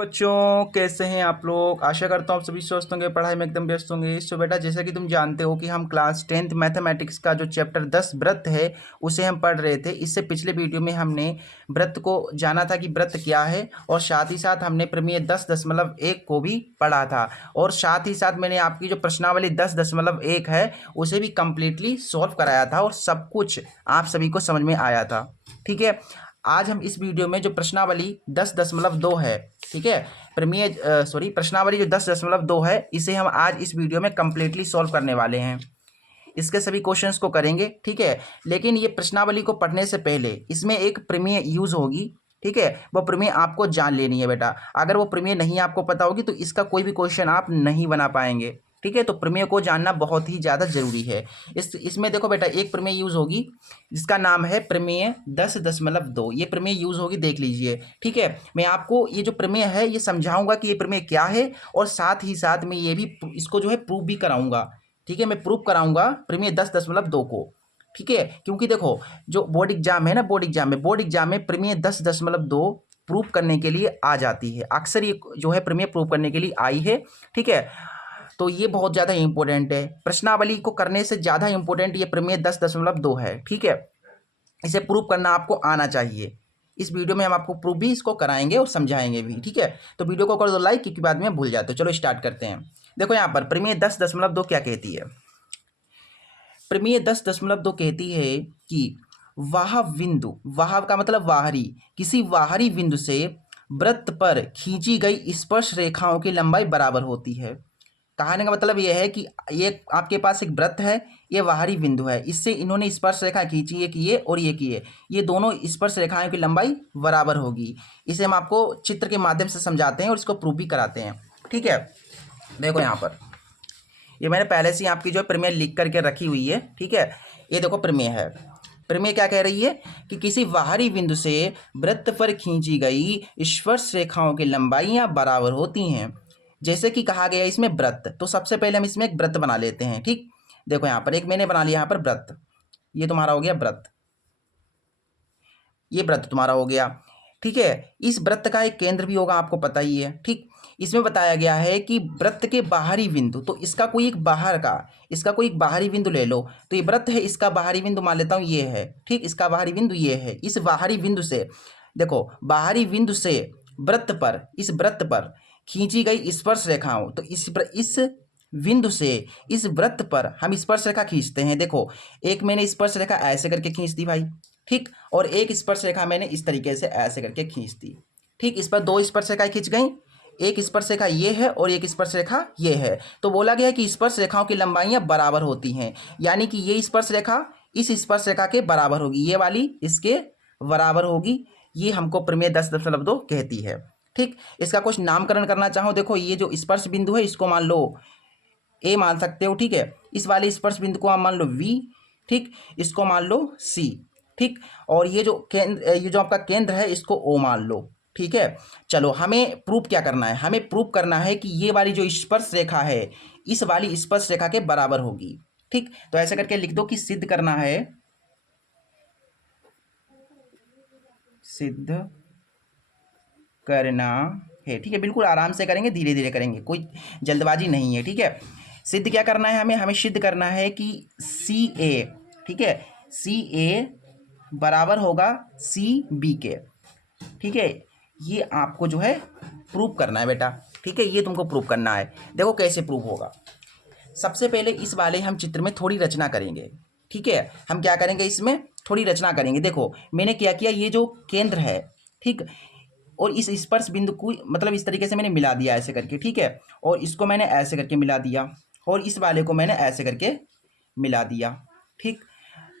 बच्चों, कैसे हैं आप लोग। आशा करता हूँ आप सभी स्वस्थ होंगे, पढ़ाई में एकदम व्यस्त होंगे। तो बेटा, जैसा कि तुम जानते हो कि हम क्लास 10th मैथमेटिक्स का जो चैप्टर 10 व्रत है उसे हम पढ़ रहे थे। इससे पिछले वीडियो में हमने व्रत को जाना था कि व्रत क्या है, और साथ ही साथ हमने प्रमेय 10.1 को भी पढ़ा था, और साथ ही साथ मैंने आपकी जो प्रश्नावली 10.1 है उसे भी कंप्लीटली सॉल्व कराया था, और सब कुछ आप सभी को समझ में आया था। ठीक है, आज हम इस वीडियो में जो प्रश्नावली 10.2 है, ठीक है, प्रश्नावली जो 10.2 है, इसे हम आज इस वीडियो में कंप्लीटली सॉल्व करने वाले हैं। इसके सभी क्वेश्चंस को करेंगे, ठीक है। लेकिन ये प्रश्नावली को पढ़ने से पहले इसमें एक प्रमेय यूज होगी, ठीक है। वो प्रमेय आपको जान लेनी है बेटा। अगर वो प्रमेय नहीं आपको पता होगी तो इसका कोई भी क्वेश्चन आप नहीं बना पाएंगे, ठीक है। तो प्रमेय को जानना बहुत ही ज़्यादा जरूरी है। इसमें देखो बेटा, एक प्रमेय यूज होगी जिसका नाम है प्रमेय 10.2। ये प्रमेय यूज होगी, देख लीजिए, ठीक है। मैं आपको ये जो प्रमेय है ये समझाऊंगा कि ये प्रमेय क्या है, और साथ ही साथ मैं ये भी इसको जो है प्रूव भी कराऊंगा, ठीक है। मैं प्रूव कराऊंगा प्रमेय 10.2 को, ठीक है। क्योंकि देखो, जो बोर्ड एग्जाम है ना, बोर्ड एग्जाम में प्रमेय 10.2 प्रूव करने के लिए आ जाती है। अक्सर ये जो है प्रमेय प्रूव करने के लिए आई है, ठीक है। तो ये बहुत ज़्यादा इंपॉर्टेंट है। प्रश्नावली को करने से ज़्यादा इंपॉर्टेंट ये प्रमेय 10.2 है, ठीक है। इसे प्रूव करना आपको आना चाहिए। इस वीडियो में हम आपको प्रूव भी इसको कराएंगे और समझाएंगे भी, ठीक है। तो वीडियो को कर दो लाइक, क्योंकि बाद में भूल जाते हो। चलो स्टार्ट करते हैं। देखो यहाँ पर प्रमेय 10.2 क्या कहती है। प्रमेय 10.2 कहती है कि वाह बिंदु, वाह का मतलब बाहरी, किसी बाहरी बिंदु से वृत्त पर खींची गई स्पर्श रेखाओं की लंबाई बराबर होती है। कहने का मतलब यह है कि ये आपके पास एक वृत्त है, ये बाहरी बिंदु है, इससे इन्होंने स्पर्श रेखा खींची, एक ये और एक ये दोनों स्पर्श रेखाओं की लंबाई बराबर होगी। इसे हम आपको चित्र के माध्यम से समझाते हैं और इसको प्रूव भी कराते हैं, ठीक है। देखो यहाँ पर ये मैंने पहले से ही आपकी जो प्रमेय लिख करके रखी हुई है, ठीक है। ये देखो प्रमेय है। प्रमेय क्या कह रही है कि किसी बाहरी बिंदु से वृत्त पर खींची गई स्पर्श रेखाओं की लंबाइयां बराबर होती हैं। जैसे कि कहा गया इसमें वृत्त, तो सबसे पहले हम इसमें एक वृत्त बना लेते हैं, ठीक। देखो यहाँ पर एक मैंने बना लिया यहाँ पर वृत्त, ये तुम्हारा हो गया वृत्त, ये वृत्त तुम्हारा हो गया, ठीक है। इस वृत्त का एक केंद्र भी होगा, आपको पता ही है, ठीक। इसमें बताया गया है कि वृत्त के बाहरी बिंदु, तो इसका कोई एक बाहर का, इसका कोई एक बाहरी बिंदु ले लो। तो ये वृत्त है, इसका बाहरी बिंदु मान लेता हूँ ये है, ठीक। इसका बाहरी बिंदु ये है। इस बाहरी बिंदु से, देखो बाहरी बिंदु से वृत्त पर, इस वृत्त पर खींची गई स्पर्श रेखाओं, तो इस बिंदु से इस वृत्त पर हम स्पर्श रेखा खींचते हैं। देखो, एक मैंने स्पर्श रेखा ऐसे करके खींच दी भाई, ठीक। और एक स्पर्श रेखा मैंने इस तरीके से ऐसे करके खींच दी, ठीक। इस पर दो स्पर्श रेखाएं खींच गई, एक स्पर्श रेखा ये है और एक स्पर्श रेखा ये है। तो बोला गया है कि स्पर्श रेखाओं की लंबाइयां बराबर होती हैं, यानी कि ये स्पर्श रेखा इस स्पर्श रेखा के बराबर होगी, ये वाली इसके बराबर होगी। ये हमको प्रमेय 10.2 कहती है, ठीक। इसका कुछ नामकरण करना चाहो, देखो ये जो स्पर्श बिंदु है इसको मान लो ए मान सकते हो, ठीक है। इस वाले स्पर्श बिंदु को आप मान लो वी, ठीक। इसको मान लो सी, ठीक। और ये जो केंद्र, ये जो आपका केंद्र है इसको ओ मान लो, ठीक है। चलो, हमें प्रूफ क्या करना है, हमें प्रूफ करना है कि ये वाली जो स्पर्श रेखा है इस वाली स्पर्श रेखा के बराबर होगी, ठीक। तो ऐसे करके लिख दो कि सिद्ध करना है, सिद्ध करना है, ठीक है। बिल्कुल आराम से करेंगे, धीरे धीरे करेंगे, कोई जल्दबाजी नहीं है, ठीक है। सिद्ध क्या करना है, हमें हमें सिद्ध करना है कि सी ए, ठीक है, सी ए बराबर होगा सी बी के, ठीक है। ये आपको जो है प्रूव करना है बेटा, ठीक है। ये तुमको प्रूव करना है। देखो कैसे प्रूव होगा। सबसे पहले इस वाले हम चित्र में थोड़ी रचना करेंगे, ठीक है। हम क्या करेंगे, इसमें थोड़ी रचना करेंगे। देखो मैंने क्या किया, ये जो केंद्र है, ठीक, और इस स्पर्श बिंदु को मतलब इस तरीके से मैंने मिला दिया ऐसे करके, ठीक है। और इसको मैंने ऐसे करके मिला दिया, और इस वाले को मैंने ऐसे करके मिला दिया, ठीक।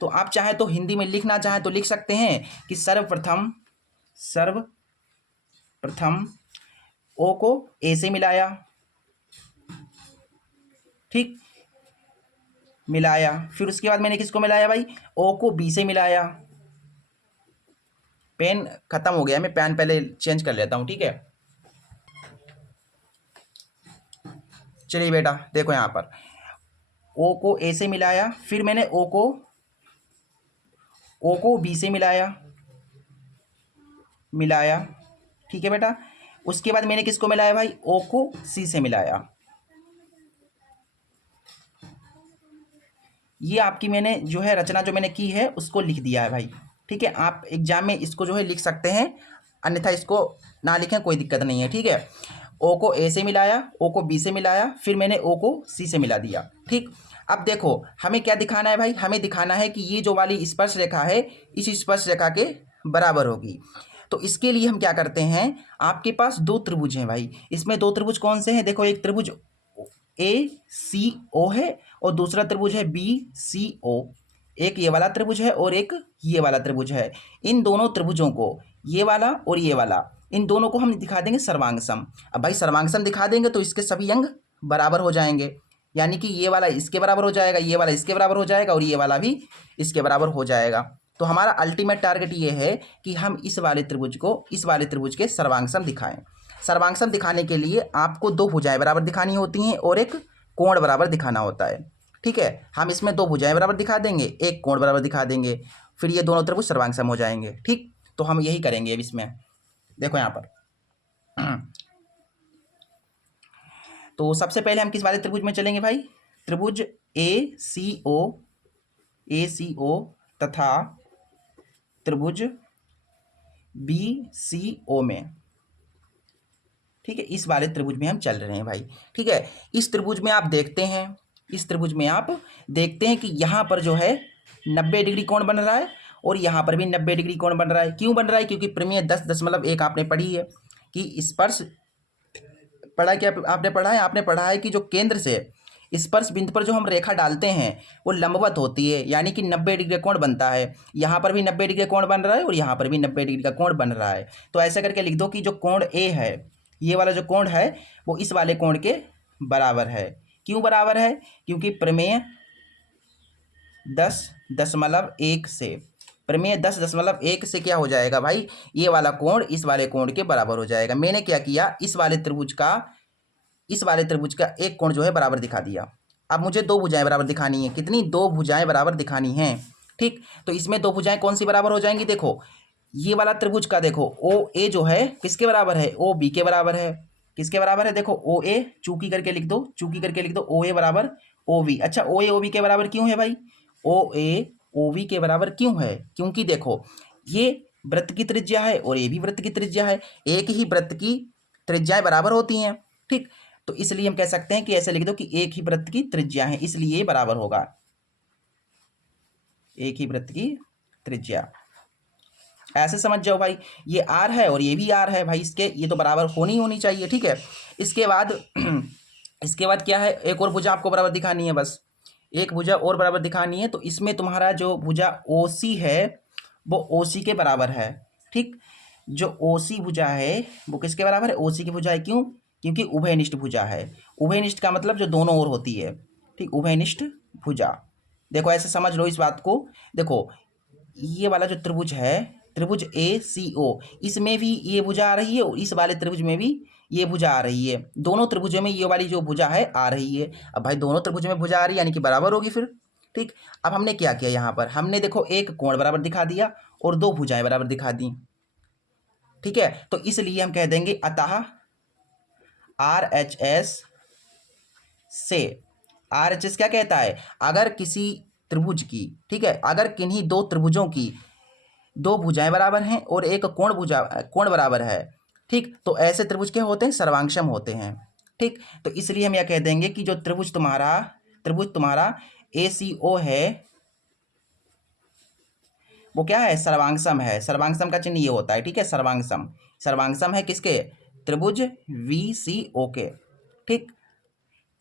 तो आप चाहे तो हिंदी में लिखना चाहे तो लिख सकते हैं कि सर्वप्रथम ओ को ए से मिलाया, ठीक, मिलाया। फिर उसके बाद मैंने किसको मिलाया भाई, ओ को बी से मिलाया। पेन खत्म हो गया, मैं पेन पहले चेंज कर लेता हूं, ठीक है। चलिए बेटा, देखो यहां पर ओ को ए से मिलाया, फिर मैंने ओ को बी से मिलाया, ठीक है बेटा। उसके बाद मैंने किसको मिलाया भाई, ओ को सी से मिलाया। ये आपकी मैंने जो है रचना जो मैंने की है उसको लिख दिया है भाई, ठीक है। आप एग्जाम में इसको जो है लिख सकते हैं, अन्यथा इसको ना लिखें कोई दिक्कत नहीं है, ठीक है। ओ को ए से मिलाया, ओ को बी से मिलाया, फिर मैंने ओ को सी से मिला दिया, ठीक। अब देखो हमें क्या दिखाना है भाई, हमें दिखाना है कि ये जो वाली स्पर्श रेखा है इस स्पर्श रेखा के बराबर होगी। तो इसके लिए हम क्या करते हैं, आपके पास दो त्रिभुज हैं भाई, इसमें दो त्रिभुज कौन से हैं, देखो एक त्रिभुज ए सी ओ है और दूसरा त्रिभुज है बी सी ओ। एक ये वाला त्रिभुज है और एक ये वाला त्रिभुज है। इन दोनों त्रिभुजों को, ये वाला और ये वाला, इन दोनों को हम दिखा देंगे सर्वांगसम। अब भाई सर्वांगसम दिखा देंगे तो इसके सभी अंग बराबर हो जाएंगे, यानी कि ये वाला इसके बराबर हो जाएगा, ये वाला इसके बराबर हो जाएगा और ये वाला भी इसके बराबर हो जाएगा। तो हमारा अल्टीमेट टारगेट ये है कि हम इस वाले त्रिभुज को इस वाले त्रिभुज के सर्वांगसम दिखाएं। सर्वांगसम दिखाने के लिए आपको दो भुजाएं बराबर दिखानी होती हैं और एक कोण बराबर दिखाना होता है, ठीक है। हम इसमें दो भुजाएं बराबर दिखा देंगे, एक कोण बराबर दिखा देंगे, फिर ये दोनों त्रिभुज सर्वांगसम हो जाएंगे, ठीक। तो हम यही करेंगे अब इसमें, देखो यहाँ पर। तो सबसे पहले हम किस वाले त्रिभुज में चलेंगे भाई, त्रिभुज ए सी ओ तथा त्रिभुज बी सी ओ में, ठीक है। इस वाले त्रिभुज में हम चल रहे हैं भाई, ठीक है। इस त्रिभुज में आप देखते हैं, इस त्रिभुज में आप देखते हैं कि यहाँ पर जो है 90 डिग्री कोण बन रहा है और यहाँ पर भी 90 डिग्री कोण बन रहा है। क्यों बन रहा है, क्योंकि प्रमेय 10.1 आपने पढ़ी है कि स्पर्श पढ़ा, क्या आपने पढ़ा है, आपने पढ़ा है कि जो केंद्र से स्पर्श बिंदु पर जो हम रेखा डालते हैं वो लंबवत होती है, यानी कि 90 डिग्री का कोण बनता है। यहाँ पर भी 90 डिग्री का कोण बन रहा है और यहाँ पर भी 90 डिग्री का कोण बन रहा है। तो ऐसा करके लिख दो कि जो कोण ए है, ये वाला जो कोण है वो इस वाले कोण के बराबर है। क्यों बराबर है, क्योंकि प्रमेय 10.1 से, प्रमेय 10.1 से क्या हो जाएगा भाई, ये वाला कोण इस वाले कोण के बराबर हो जाएगा। मैंने क्या किया, इस वाले त्रिभुज का एक कोण जो है बराबर दिखा दिया। अब मुझे दो भुजाएं बराबर दिखानी है, कितनी, दो भुजाएं बराबर दिखानी हैं, ठीक। तो इसमें दो भुजाएं कौन सी बराबर हो जाएंगी, देखो ये वाला त्रिभुज का देखो ओ ए जो है किसके बराबर है, ओ बी के बराबर है। किसके बराबर है, देखो ओ ए चूकी करके लिख दो, ओ ए बराबर ओ बी। अच्छा ओ ए ओ बी के बराबर क्यों है भाई, ओ ए ओ बी के बराबर क्यों है, क्योंकि देखो ये वृत्त की त्रिज्या है और ये भी वृत्त की त्रिज्या है, एक ही वृत्त की त्रिज्याएं बराबर होती हैं, ठीक। तो इसलिए हम कह सकते हैं कि ऐसे लिख दो कि एक ही वृत्त की त्रिज्या है, इसलिए ये बराबर होगा, एक ही वृत्त की त्रिज्या। ऐसे समझ जाओ भाई, ये आर है और ये भी आर है भाई, इसके ये तो बराबर होनी चाहिए, ठीक है। इसके बाद इसके बाद क्या है, एक और भुजा आपको बराबर दिखानी है, बस एक भुजा और बराबर दिखानी है। तो इसमें तुम्हारा जो भुजा ओ सी है वो ओ सी के बराबर है, ठीक। जो ओ सी भुजा है वो किसके बराबर है, ओ सी की भुजा है। क्यों, क्योंकि उभयनिष्ठ भुजा है। उभयनिष्ठ का मतलब जो दोनों ओर होती है, ठीक, उभयनिष्ठ भुजा। देखो ऐसे समझ लो इस बात को, देखो ये वाला जो त्रिभुज है, त्रिभुज ए सी ओ, इसमें भी ये भुजा आ रही है और इस वाले त्रिभुज में भी ये भुजा आ रही है। दोनों त्रिभुजों में ये वाली जो भुजा है आ रही है। अब भाई दोनों त्रिभुजों में भुजा आ रही है यानी कि बराबर होगी फिर, ठीक। अब हमने क्या किया, यहाँ पर हमने देखो एक कोण बराबर दिखा दिया और दो भुजाएं बराबर दिखा दी, ठीक है। तो इसलिए हम कह देंगे अतः आर एच एस से, आर एच एस क्या कहता है, अगर किसी त्रिभुज की, ठीक है, अगर किन्हीं दो त्रिभुजों की दो भुजाएं बराबर हैं और एक कोण बराबर है, ठीक, तो ऐसे त्रिभुज क्या होते हैं, सर्वांगसम होते हैं, ठीक। तो इसलिए हम यह कह देंगे कि जो त्रिभुज तुम्हारा ए सी ओ है वो क्या है, सर्वांगसम है। सर्वांगसम का चिन्ह ये होता है, ठीक है, सर्वांगसम है किसके, त्रिभुज वी सी ओ के, ठीक।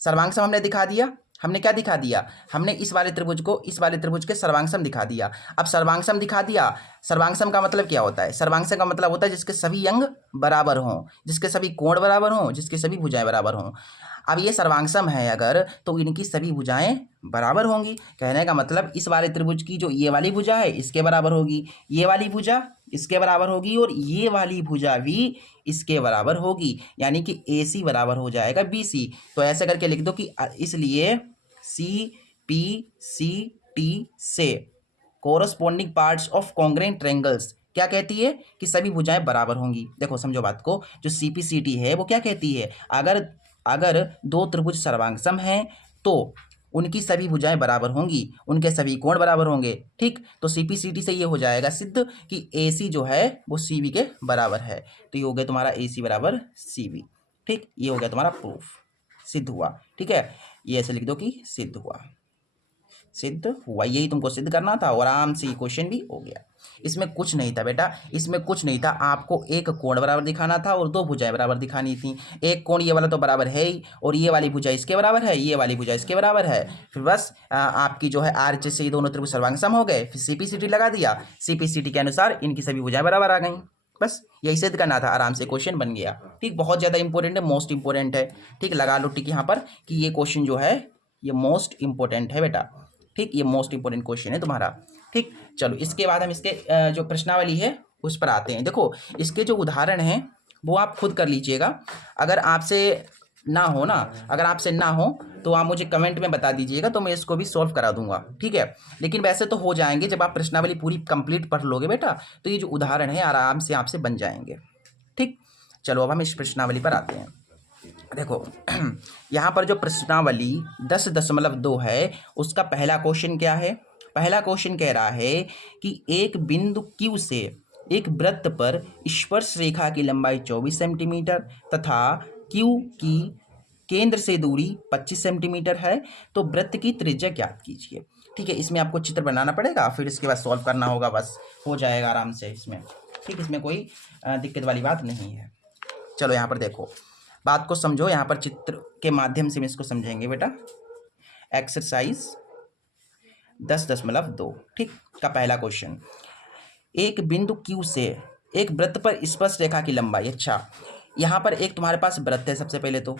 सर्वांगसम हमने दिखा दिया, हमने क्या दिखा दिया, हमने इस वाले त्रिभुज को इस वाले त्रिभुज के सर्वांगसम दिखा दिया। अब सर्वांगसम दिखा दिया, सर्वांगसम का मतलब क्या होता है, सर्वांगसम का मतलब होता है जिसके सभी अंग बराबर हों, जिसके सभी कोण बराबर हों, जिसके सभी भुजाएं बराबर हों। अब ये सर्वांगसम है अगर, तो इनकी सभी भुजाएं बराबर होंगी। कहने का मतलब इस वाले त्रिभुज की जो ये वाली भुजा है इसके बराबर होगी, ये वाली भुजा इसके बराबर होगी और ये वाली भुजा भी इसके बराबर होगी, यानी कि ए सी बराबर हो जाएगा बी सी। तो ऐसे करके लिख दो कि इसलिए सी पी सी टी से corresponding parts of congruent triangles क्या कहती है कि सभी भुजाएं बराबर होंगी। देखो समझो बात को, जो CPCT है वो क्या कहती है, अगर अगर दो त्रिभुज सर्वांगसम हैं तो उनकी सभी भुजाएं बराबर होंगी, उनके सभी कोण बराबर होंगे। ठीक, तो CPCT से ये हो जाएगा सिद्ध कि AC जो है वो CV के बराबर है। तो ये हो गया तुम्हारा AC बराबर CV। ठीक, ये हो गया तुम्हारा प्रूफ, सिद्ध हुआ। ठीक है, ये ऐसे लिख दो कि सिद्ध हुआ, सिद्ध हुआ, यही तुमको सिद्ध करना था और आराम से ये क्वेश्चन भी हो गया। इसमें कुछ नहीं था बेटा, इसमें कुछ नहीं था, आपको एक कोण बराबर दिखाना था और दो भुजाएं बराबर दिखानी थी। एक कोण ये वाला तो बराबर है ही, और ये वाली भुजा इसके बराबर है, ये वाली भुजा इसके बराबर है। फिर बस आपकी जो है RHS से ये दोनों त्रिभुज सर्वांगसम हो गए, फिर CPCT लगा दिया, CPCT के अनुसार इनकी सभी भुजाएं बराबर आ गई। बस यही सिद्ध करना था, आराम से क्वेश्चन बन गया। ठीक, बहुत ज़्यादा इंपॉर्टेंट है, मोस्ट इंपॉर्टेंट है। ठीक, लगा लो टिक यहाँ पर कि ये क्वेश्चन जो है ये मोस्ट इंपॉर्टेंट है बेटा। ठीक, ये मोस्ट इंपॉर्टेंट क्वेश्चन है तुम्हारा। ठीक, चलो इसके बाद हम इसके जो प्रश्नावली है उस पर आते हैं। देखो इसके जो उदाहरण हैं वो आप खुद कर लीजिएगा, अगर आपसे ना हो ना, अगर आपसे ना हो तो आप मुझे कमेंट में बता दीजिएगा, तो मैं इसको भी सॉल्व करा दूंगा। ठीक है, लेकिन वैसे तो हो जाएंगे, जब आप प्रश्नावली पूरी कंप्लीट पढ़ लोगे बेटा तो ये जो उदाहरण है आराम से आपसे बन जाएंगे। ठीक, चलो अब हम इस प्रश्नावली पर आते हैं। देखो यहाँ पर जो प्रश्नावली 10.2 है उसका पहला क्वेश्चन क्या है, पहला क्वेश्चन कह रहा है कि एक बिंदु Q से एक वृत्त पर स्पर्श रेखा की लंबाई 24 सेंटीमीटर तथा Q की केंद्र से दूरी 25 सेंटीमीटर है, तो वृत्त की त्रिज्या ज्ञात कीजिए। ठीक है, इसमें आपको चित्र बनाना पड़ेगा, फिर इसके बाद सॉल्व करना होगा, बस हो जाएगा आराम से इसमें। ठीक, इसमें कोई दिक्कत वाली बात नहीं है। चलो यहाँ पर देखो, बात को समझो, यहाँ पर चित्र के माध्यम से हम इसको समझेंगे बेटा। एक्सरसाइज 10.2 ठीक का पहला क्वेश्चन, एक बिंदु Q से एक वृत्त पर स्पर्श रेखा की लंबाई। अच्छा, यहाँ पर एक तुम्हारे पास वृत्त है, सबसे पहले तो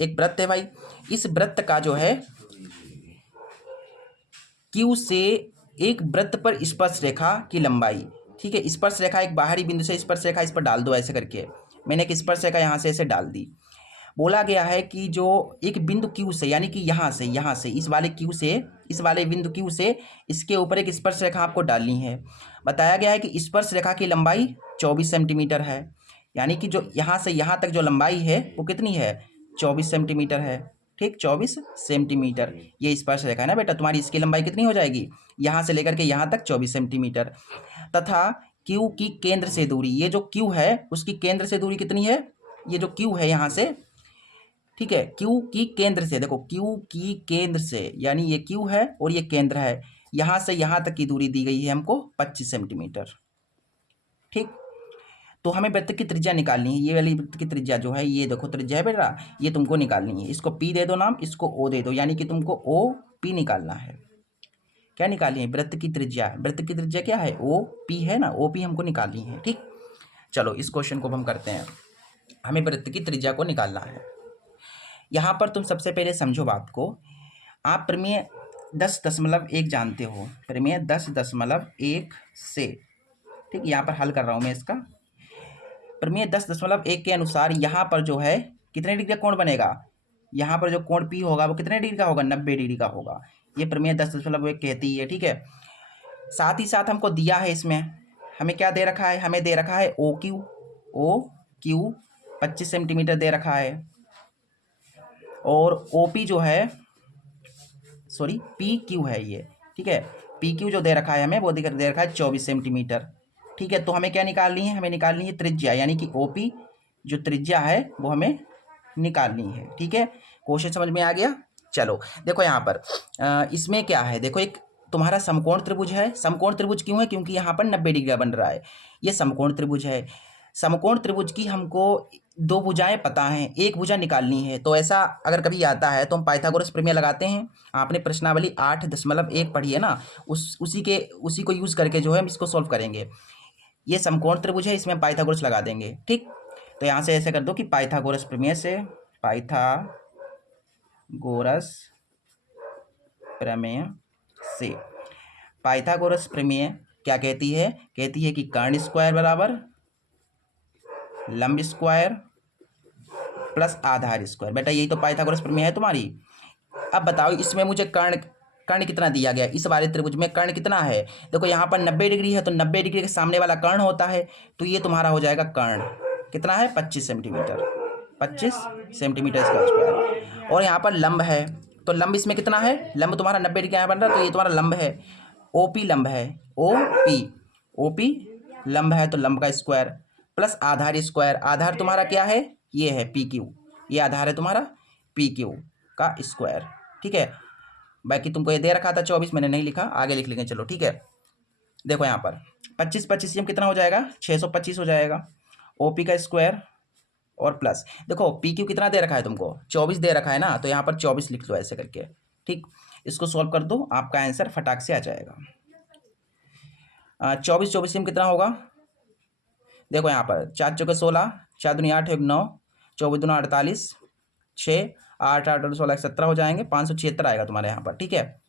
एक वृत्त है भाई, इस वृत्त का जो है Q से एक वृत्त पर स्पर्श रेखा की लंबाई। ठीक है, स्पर्श रेखा एक बाहरी बिंदु से स्पर्श रेखा इस पर डाल दो, ऐसे करके मैंने एक स्पर्श रेखा यहाँ से ऐसे डाल दी। बोला गया है कि जो एक बिंदु Q से, यानी कि यहाँ से इस वाले Q से, इस वाले बिंदु Q से इसके ऊपर एक स्पर्श रेखा आपको डालनी है। बताया गया है कि स्पर्श रेखा की लंबाई 24 सेंटीमीटर है, यानी कि जो यहाँ से यहाँ तक जो लंबाई है वो कितनी है, 24 सेंटीमीटर है। ठीक, 24 सेंटीमीटर ये स्पर्श रेखा है ना बेटा, तुम्हारी इसकी लंबाई कितनी हो जाएगी, यहाँ से लेकर के यहाँ तक 24 सेंटीमीटर। तथा Q की केंद्र से दूरी, ये जो Q है उसकी केंद्र से दूरी कितनी है, ये जो Q है यहाँ से, ठीक है, Q की केंद्र से, देखो Q की केंद्र से, यानी ये Q है और ये केंद्र है, यहाँ से यहाँ तक की दूरी दी गई है हमको 25 सेंटीमीटर। ठीक, तो हमें वृत्त की त्रिज्या निकालनी है, ये वाली वृत्त की त्रिज्या जो है, ये देखो त्रिज्या है बेटा, ये तुमको निकालनी है। इसको P दे दो नाम, इसको O दे दो, यानी कि तुमको OP निकालना है। क्या निकालनी है, वृत्त की त्रिज्या। वृत्त की त्रिज्या क्या है, OP है ना, OP हमको निकालनी है। ठीक, चलो इस क्वेश्चन को हम करते हैं, हमें वृत्त की त्रिज्या को निकालना है। यहाँ पर तुम सबसे पहले समझो बात को, आप प्रमेय 10.1 जानते हो, प्रमेय 10.1 से, ठीक, यहाँ पर हल कर रहा हूँ मैं इसका। प्रमेय 10.1 के अनुसार यहाँ पर जो है कितने डिग्री का कोण बनेगा, यहाँ पर जो कोण P होगा वो कितने डिग्री का होगा, 90 डिग्री का होगा। ये प्रमेय 10.1 कहती है। ठीक है, साथ ही साथ हमको दिया है इसमें, हमें क्या दे रखा है, हमें दे रखा है OQ 25 सेंटीमीटर दे रखा है, और OP जो है, सॉरी PQ है ये। ठीक है, PQ जो दे रखा है हमें वो दे रखा है 24 सेंटीमीटर। ठीक है, तो हमें क्या निकालनी है, हमें निकालनी है त्रिज्या, यानी कि OP जो त्रिज्या है वो हमें निकालनी है। ठीक है, क्वेश्चन समझ में आ गया। चलो देखो यहाँ पर इसमें क्या है, देखो एक तुम्हारा समकोण त्रिभुज है। समकोण त्रिभुज क्यों है, क्योंकि यहाँ पर 90 डिग्री का बन रहा है, ये समकोण त्रिभुज है। समकोण त्रिभुज की हमको दो भुजाएं पता हैं, एक भुजा निकालनी है। तो ऐसा अगर कभी आता है तो हम पाइथागोरस प्रमेय लगाते हैं। आपने प्रश्नावली 8.1 पढ़ी है ना, उसी को यूज़ करके जो है हम इसको सॉल्व करेंगे। ये समकोण त्रिभुज है, इसमें पाइथागोरस लगा देंगे। ठीक, तो यहाँ से ऐसे कर दो कि पाइथागोरस प्रमेय से, पाइथागोरस प्रमेय क्या कहती है, कहती है कि कर्ण स्क्वायर बराबर लंब स्क्वायर प्लस आधार स्क्वायर। बेटा यही तो पाइथागोरस प्रमेय है तुम्हारी। अब बताओ इसमें मुझे कर्ण कर्ण कितना दिया गया इस वाले त्रिभुज में, कर्ण कितना है, देखो यहाँ पर 90 डिग्री है, तो 90 डिग्री के सामने वाला कर्ण होता है, तो ये तुम्हारा हो जाएगा कर्ण कितना है 25 सेंटीमीटर, 25 सेंटीमीटर इसका स्क्वायर। और यहाँ पर लंब है, तो लंब इसमें कितना है, लंब तुम्हारा 90 डिग्री यहाँ बन रहा है, तो ये तुम्हारा लंब है, ओपी लंब है, ओपी लंब है, तो लंब का स्क्वायर प्लस आधार स्क्वायर, आधार तुम्हारा क्या है, ये है पी क्यू, ये आधार है तुम्हारा पी क्यू का स्क्वायर। ठीक है, बाकी तुमको ये दे रखा था 24, मैंने नहीं लिखा, आगे लिख लेंगे, चलो ठीक है। देखो यहाँ पर 25 कितना हो जाएगा, 625 हो जाएगा, ओपी का स्क्वायर और प्लस, देखो पी क्यू कितना दे रखा है तुमको, 24 दे रखा है ना, तो यहाँ पर 24 लिख लो ऐसे करके। ठीक, इसको सॉल्व कर दो, आपका आंसर फटाक से आ जाएगा। 24 में कितना होगा, देखो यहाँ पर 4 चौके 16, 4 दूनी 8 1 9, 24 दूना 48, 6 8 8 और 16 17 हो जाएंगे, 576 आएगा तुम्हारे यहाँ पर। ठीक है,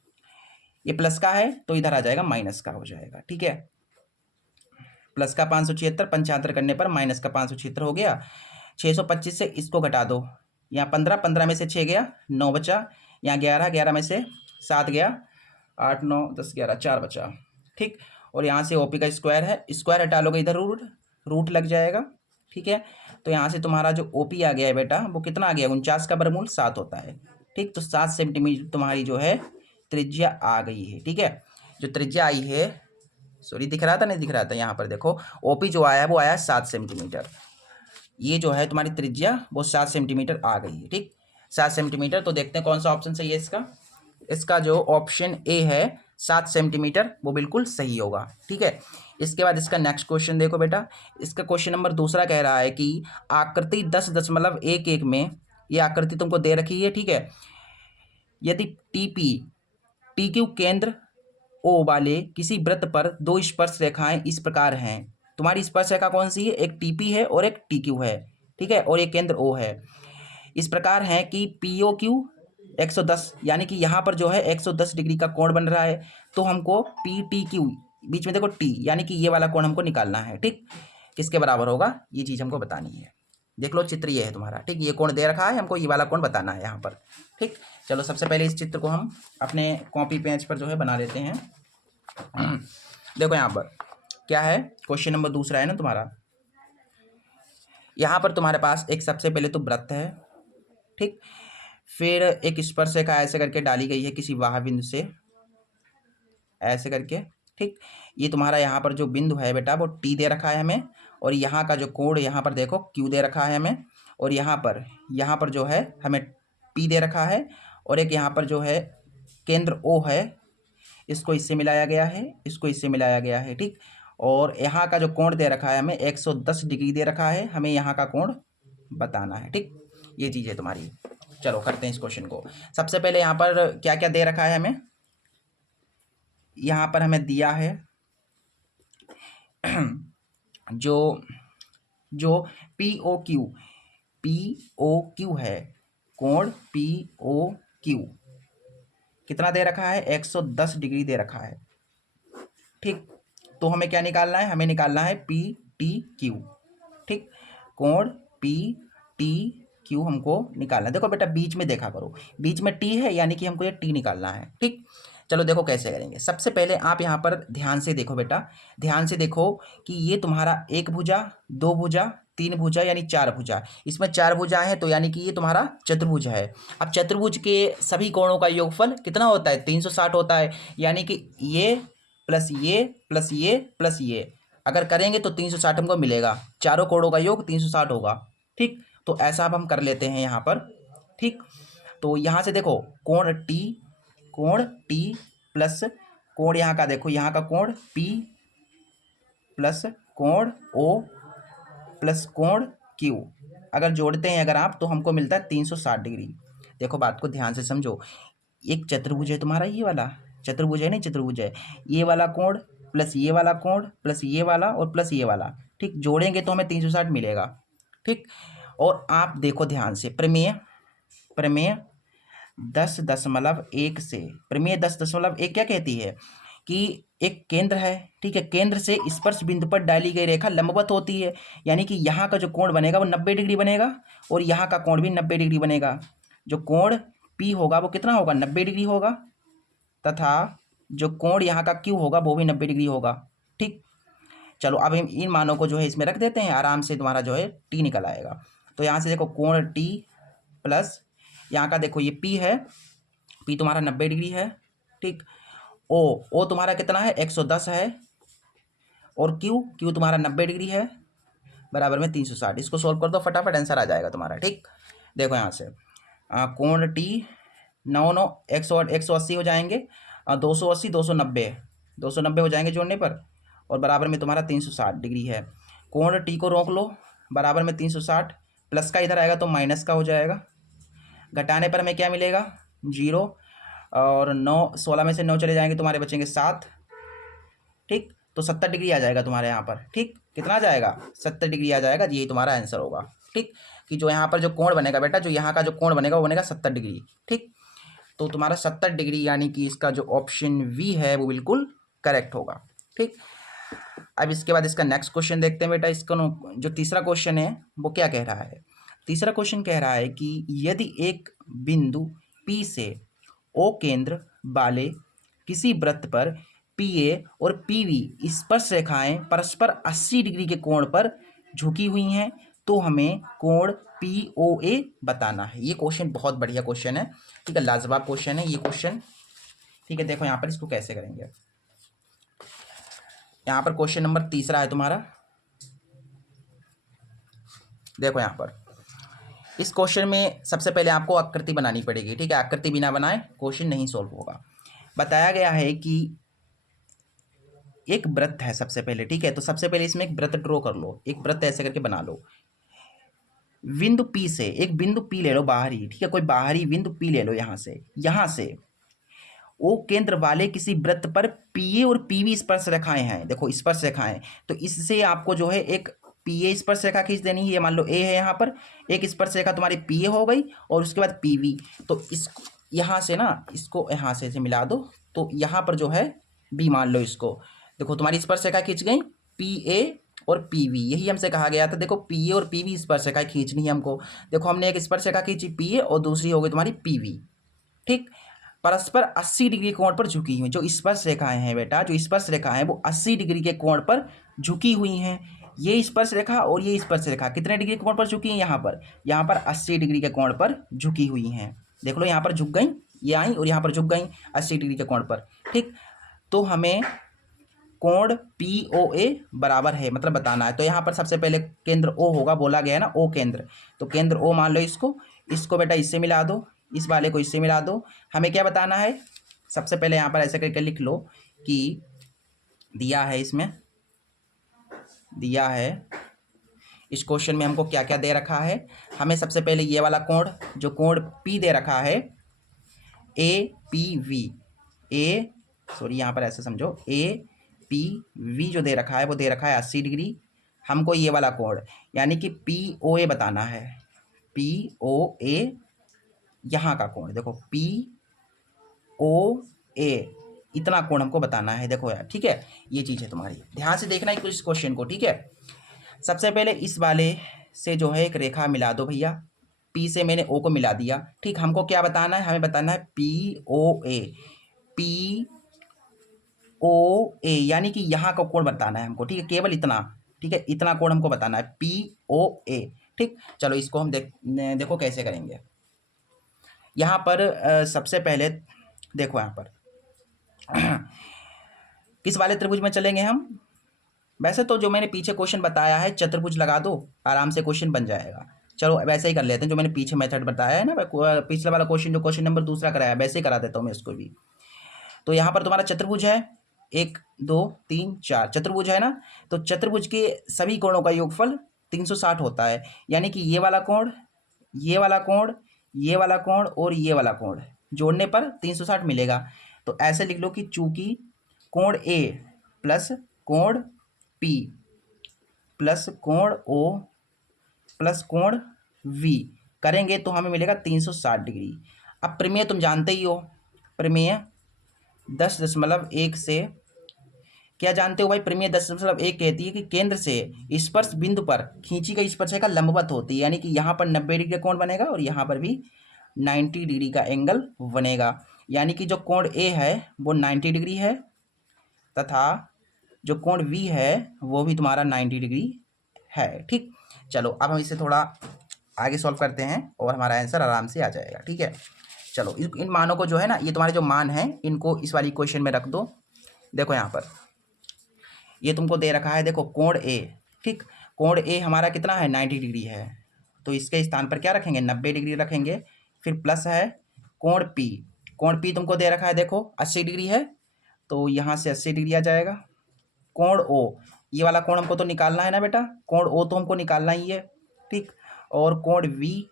ये प्लस का है तो इधर आ जाएगा माइनस का हो जाएगा। ठीक है, प्लस का 576, 75 करने पर माइनस का 576 हो गया। 625 से इसको घटा दो, यहाँ 15, 15 में से 6 गया, 9 बचा, यहाँ 11, 11 में से 7 गया, 8 9 10 11 4 बचा। ठीक, और यहाँ से ओपी का स्क्वायर है, स्क्वायर हटा लोगे इधर रूट लग जाएगा। ठीक है, तो यहाँ से तुम्हारा जो ओपी आ गया है बेटा वो कितना आ गया, 49 का वर्गमूल 7 होता है। ठीक, तो 7 सेंटीमीटर तुम्हारी जो है त्रिज्या आ गई है। ठीक है, जो त्रिज्या आई है, सॉरी दिख रहा था नहीं दिख रहा था, यहाँ पर देखो ओपी जो आया वो आया 7 सेंटीमीटर, ये जो है तुम्हारी त्रिज्या वो 7 सेंटीमीटर आ गई है। ठीक, 7 सेंटीमीटर, तो देखते हैं कौन सा ऑप्शन सही है इसका, इसका जो ऑप्शन ए है 7 सेंटीमीटर वो बिल्कुल सही होगा। ठीक है, इसके बाद इसका नेक्स्ट क्वेश्चन देखो बेटा, इसका क्वेश्चन नंबर दूसरा कह रहा है कि आकृति 10.11 में, ये आकृति तुमको दे रखी है। ठीक है, यदि टी क्यू केंद्र ओ वाले किसी वृत्त पर दो स्पर्श रेखाएं इस प्रकार हैं, तुम्हारी स्पर्श रेखा कौन सी है, एक टीपी है और एक टी क्यू है। ठीक है, और एक केंद्र ओ है, इस प्रकार है कि पी ओ क्यू 110, यानी कि यहाँ पर जो है 110 डिग्री का कोण बन रहा है, तो हमको पी टी क्यू, बीच में देखो टी, यानी कि ये वाला कोण हमको निकालना है। ठीक, किसके बराबर होगा ये चीज़ हमको बतानी है। देख लो चित्र ये है तुम्हारा। ठीक, ये कोण दे रखा है, हमको ये वाला कोण बताना है यहाँ पर। ठीक, चलो सबसे पहले इस चित्र को हम अपने कॉपी पेज पर जो है बना लेते हैं। देखो यहाँ पर क्या है, क्वेश्चन नंबर दूसरा है ना तुम्हारा, यहाँ पर तुम्हारे पास एक सबसे पहले तो वृत्त है। ठीक, फिर एक स्पर्श रेखा ऐसे करके डाली गई है किसी वाह बिंदु से ऐसे करके। ठीक, ये तुम्हारा यहाँ पर जो बिंदु है बेटा वो टी दे रखा है हमें, और यहाँ का जो कोण यहाँ पर देखो क्यू दे रखा है हमें, और यहाँ पर जो है हमें पी दे रखा है, और एक यहाँ पर जो है केंद्र ओ है, इसको इससे मिलाया गया है, इसको इससे मिलाया गया है। ठीक, और यहाँ का जो कोण दे रखा है हमें 110 डिग्री दे रखा है, हमें यहाँ का कोण बताना है। ठीक, ये चीज़ है तुम्हारी। चलो करते हैं इस क्वेश्चन को। सबसे पहले यहाँ पर क्या क्या दे रखा है हमें, यहाँ पर हमें दिया है जो पी ओ क्यू है, कोण पी ओ क्यू कितना दे रखा है, 110 डिग्री दे रखा है। ठीक, तो हमें क्या निकालना है, हमें निकालना है पी टी क्यू। ठीक, कोण पी टी क्यू हमको निकालना है। देखो बेटा बीच में देखा करो, बीच में टी है यानी कि हमको ये टी निकालना है। ठीक, चलो देखो कैसे करेंगे। सबसे पहले आप यहाँ पर ध्यान से देखो बेटा, ध्यान से देखो कि ये तुम्हारा एक भुजा, दो भुजा, तीन भुजा यानी चार भुजा, इसमें चार भुजाएं हैं, तो यानी कि ये तुम्हारा चतुर्भुज है। अब चतुर्भुज के सभी कोणों का योगफल कितना होता है, 360 होता है, यानी कि ये प्लस ये प्लस ये प्लस ये अगर करेंगे तो 360 हमको मिलेगा, चारों कोणों का योग 360 होगा। ठीक, तो ऐसा अब हम कर लेते हैं यहाँ पर। ठीक, तो यहाँ से देखो कोण टी प्लस कोण यहाँ का देखो, यहाँ का कोण पी प्लस कोण ओ प्लस कोण क्यू, अगर जोड़ते हैं अगर आप तो हमको मिलता है 360 डिग्री। देखो बात को ध्यान से समझो, एक चतुर्भुज है तुम्हारा, ये वाला चतुर्भुज है, नहीं चतुर्भुज है, ये वाला कोण प्लस ये वाला कोण प्लस ये वाला और प्लस ये वाला। ठीक, जोड़ेंगे तो हमें 360 मिलेगा। ठीक, और आप देखो ध्यान से, प्रमेय 10.1 से, प्रमेय 10.1 क्या कहती है कि एक केंद्र है। ठीक है, केंद्र से स्पर्श बिंदु पर डाली गई रेखा लंबवत होती है, यानी कि यहाँ का जो कोण बनेगा वो 90 डिग्री बनेगा, और यहाँ का कोण भी 90 डिग्री बनेगा। जो कोण P होगा वो कितना होगा, 90 डिग्री होगा। तथा जो कोण यहाँ का क्यू होगा वो भी 90 डिग्री होगा। ठीक, चलो अब हम इन मानों को जो है इसमें रख देते हैं, आराम से तुम्हारा जो है टी निकल आएगा। तो यहाँ से देखो कोण टी प्लस यहाँ का देखो ये पी है, पी तुम्हारा 90 डिग्री है। ठीक, ओ तुम्हारा कितना है 110 है, और क्यू तुम्हारा 90 डिग्री है, बराबर में 360। इसको सोल्व कर दो फटाफट, आंसर आ जाएगा तुम्हारा। ठीक, देखो यहाँ से कोण टी 9 180 हो जाएंगे, 280 290 हो जाएंगे जोड़ने पर, और बराबर में तुम्हारा 360 डिग्री है। कोण टी को रोक लो, बराबर में 360, प्लस का इधर आएगा तो माइनस का हो जाएगा, घटाने पर हमें क्या मिलेगा 0, और 16 में से 9 चले जाएंगे, तुम्हारे बचेंगे 7। ठीक, तो 70 डिग्री आ जाएगा तुम्हारे यहाँ पर। ठीक, कितना आ जाएगा 70 डिग्री आ जाएगा, यही तुम्हारा आंसर होगा। ठीक, कि जो यहाँ पर जो कोण बनेगा बेटा, जो यहाँ का जो कोण बनेगा वो बनेगा 70 डिग्री। ठीक, तो तुम्हारा 70 डिग्री यानी कि इसका जो ऑप्शन वी है वो बिल्कुल करेक्ट होगा। ठीक, अब इसके बाद इसका नेक्स्ट क्वेश्चन देखते हैं बेटा। इसका जो तीसरा क्वेश्चन है वो क्या कह रहा है। तीसरा क्वेश्चन कह रहा है कि यदि एक बिंदु P से O केंद्र वाले किसी वृत्त पर PA और PV स्पर्श रेखाएं परस्पर 80 डिग्री के कोण पर झुकी हुई हैं, तो हमें कोण POA बताना है। ये क्वेश्चन बहुत बढ़िया क्वेश्चन है। ठीक है, लाजवाब क्वेश्चन है ये क्वेश्चन। ठीक है, देखो यहाँ पर इसको कैसे करेंगे। यहाँ पर क्वेश्चन नंबर तीसरा है तुम्हारा। देखो यहाँ पर इस क्वेश्चन में सबसे पहले आपको आकृति बनानी पड़ेगी। ठीक है, आकृति बिना बनाए क्वेश्चन नहीं सोल्व होगा। बताया गया है कि एक वृत्त है सबसे पहले। ठीक है, तो सबसे पहले इसमें एक वृत्त ड्रॉ कर लो, एक वृत्त ऐसे करके बना लो। बिंदु P से एक बिंदु P ले लो बाहरी। ठीक है, कोई बाहरी बिंदु P ले लो यहाँ से ओ केंद्र वाले किसी वृत्त पर PA और PV स्पर्श रेखाएं हैं। देखो स्पर्श रेखाएं, तो इससे आपको जो है एक PA स्पर्श रेखा खींच देनी है। ये मान लो A है, यहाँ पर एक स्पर्श रेखा तुम्हारी PA हो गई, और उसके बाद PV। तो इसको यहाँ से ना, इसको यहाँ से मिला दो, तो यहाँ पर जो है B मान लो इसको। देखो तुम्हारी स्पर्श रेखा खींच गई PA और PV, यही हमसे कहा गया था। देखो PA और PV स्पर्श रेखा खींचनी है हमको। देखो हमने एक स्पर्श रेखा खींची PA और दूसरी हो गई तुम्हारी PV। ठीक, परस्पर 80 डिग्री कोण पर झुकी हुई। जो स्पर्श रेखाएं हैं बेटा, जो स्पर्श रेखाएं हैं वो 80 डिग्री के कोण पर झुकी हुई हैं। ये स्पर्श रेखा और ये स्पर्श रेखा कितने डिग्री कोण पर झुकी हैं, यहाँ पर 80 डिग्री के कोण पर झुकी हुई हैं। देख लो यहाँ पर झुक गई, ये आई और यहाँ पर झुक गई 80 डिग्री के कोण पर। ठीक, तो हमें कोण POA बराबर है मतलब बताना है। तो यहाँ पर सबसे पहले केंद्र O होगा, बोला गया है ना O केंद्र, तो केंद्र O मान लो इसको बेटा इससे मिला दो, इस वाले को इससे मिला दो। हमें क्या बताना है, सबसे पहले यहाँ पर ऐसे करके लिख लो कि दिया है, इसमें दिया है इस क्वेश्चन में हमको क्या क्या दे रखा है। हमें सबसे पहले ये वाला कोण, जो कोण P दे रखा है APV, यहाँ पर ऐसे समझो APV जो दे रखा है वो दे रखा है 80 डिग्री। हमको ये वाला कोण यानी कि POA बताना है। POA यहाँ का कोण देखो POA, इतना कोण हमको बताना है। देखो यार, ठीक है, ये चीज़ है तुम्हारी, ध्यान से देखना है इस क्वेश्चन को। ठीक है, सबसे पहले इस वाले से जो है एक रेखा मिला दो भैया, P से मैंने O को मिला दिया। ठीक, हमको क्या बताना है, हमें बताना है POA यानी कि यहाँ का कोण बताना है हमको। ठीक है, केवल इतना, ठीक है, इतना कोण हमको बताना है POA। ठीक, चलो इसको हम देखो कैसे करेंगे। यहाँ पर सबसे पहले देखो यहाँ पर किस वाले त्रिभुज में चलेंगे हम। वैसे तो जो मैंने पीछे क्वेश्चन बताया है चतुर्भुज लगा दो, आराम से क्वेश्चन बन जाएगा। चलो वैसे ही कर लेते हैं, जो मैंने पीछे मेथड बताया है ना, पिछला वाला क्वेश्चन जो क्वेश्चन नंबर दूसरा कराया वैसे ही करा देता हूँ मैं इसको भी। तो यहाँ पर तुम्हारा चतुर्भुज है, 1 2 3 4 चतुर्भुज है ना, तो चतुर्भुज के सभी कोणों का योगफल 360 होता है। यानी कि ये वाला कोण, ये वाला कोण, ये वाला कोण और ये वाला कोण जोड़ने पर 360 मिलेगा। तो ऐसे लिख लो कि चूंकि कोण A प्लस कोण P प्लस कोण O प्लस कोण V करेंगे तो हमें मिलेगा 360 डिग्री। अब प्रमेय तुम जानते ही हो, प्रमेय 10.1 से क्या जानते हो भाई, प्रमेय 10.1 कहती है कि केंद्र से स्पर्श बिंदु पर खींची गई स्पर्शरेखा लंबवत होती है। यानी कि यहाँ पर 90 डिग्री का कोण बनेगा और यहाँ पर भी 90 डिग्री का एंगल बनेगा। यानी कि जो कोण ए है वो 90 डिग्री है तथा जो कोण बी है वो भी तुम्हारा 90 डिग्री है। ठीक, चलो अब हम इसे थोड़ा आगे सॉल्व करते हैं और हमारा आंसर आराम से आ जाएगा। ठीक है, चलो इन मानों को जो है ना, ये तुम्हारे जो मान हैं इनको इस वाली क्वेश्चन में रख दो। देखो यहाँ पर ये तुमको दे रखा है, देखो कोण ए, ठीक, कोण ए हमारा कितना है 90 डिग्री है, तो इसके स्थान पर क्या रखेंगे 90 डिग्री रखेंगे। फिर प्लस है कोण पी, कोण पी तुमको दे रखा है देखो 80 डिग्री है, तो यहाँ से 80 डिग्री आ जाएगा। कोण ओ, ये वाला कोण हमको तो निकालना है ना बेटा, कोण ओ तो हमको निकालना ही है। ठीक, और कोण वी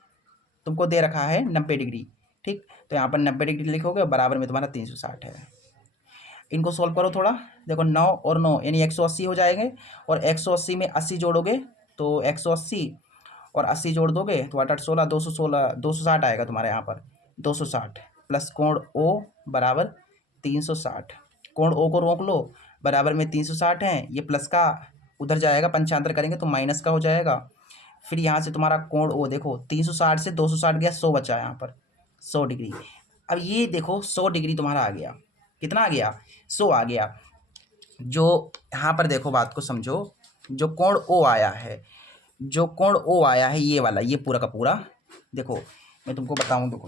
तुमको दे रखा है 90 डिग्री। ठीक, तो यहाँ पर 90 डिग्री लिखोगे, बराबर में तुम्हारा 360 है। इनको सोल्व करो थोड़ा, देखो 9 और 9 यानी 180 हो जाएंगे, और 180 में 80 जोड़ोगे तो 180 और 80 जोड़ दोगे तो 8 8 16 216 260 आएगा तुम्हारे यहाँ पर 260, प्लस कोण ओ बराबर 360, कोण ओ को रोक लो, बराबर में 360 है, ये प्लस का उधर जाएगा, पंचांतर करेंगे तो माइनस का हो जाएगा। फिर यहाँ से तुम्हारा कोण ओ देखो 360 से 260 गया, 100 बचा यहाँ पर 100 डिग्री। अब ये देखो 100 डिग्री तुम्हारा आ गया, कितना आ गया 100 आ गया। जो यहाँ पर देखो बात को समझो, जो कोण ओ आया है, जो कोण ओ आया है ये वाला, ये पूरा का पूरा, देखो मैं तुमको बताऊं, देखो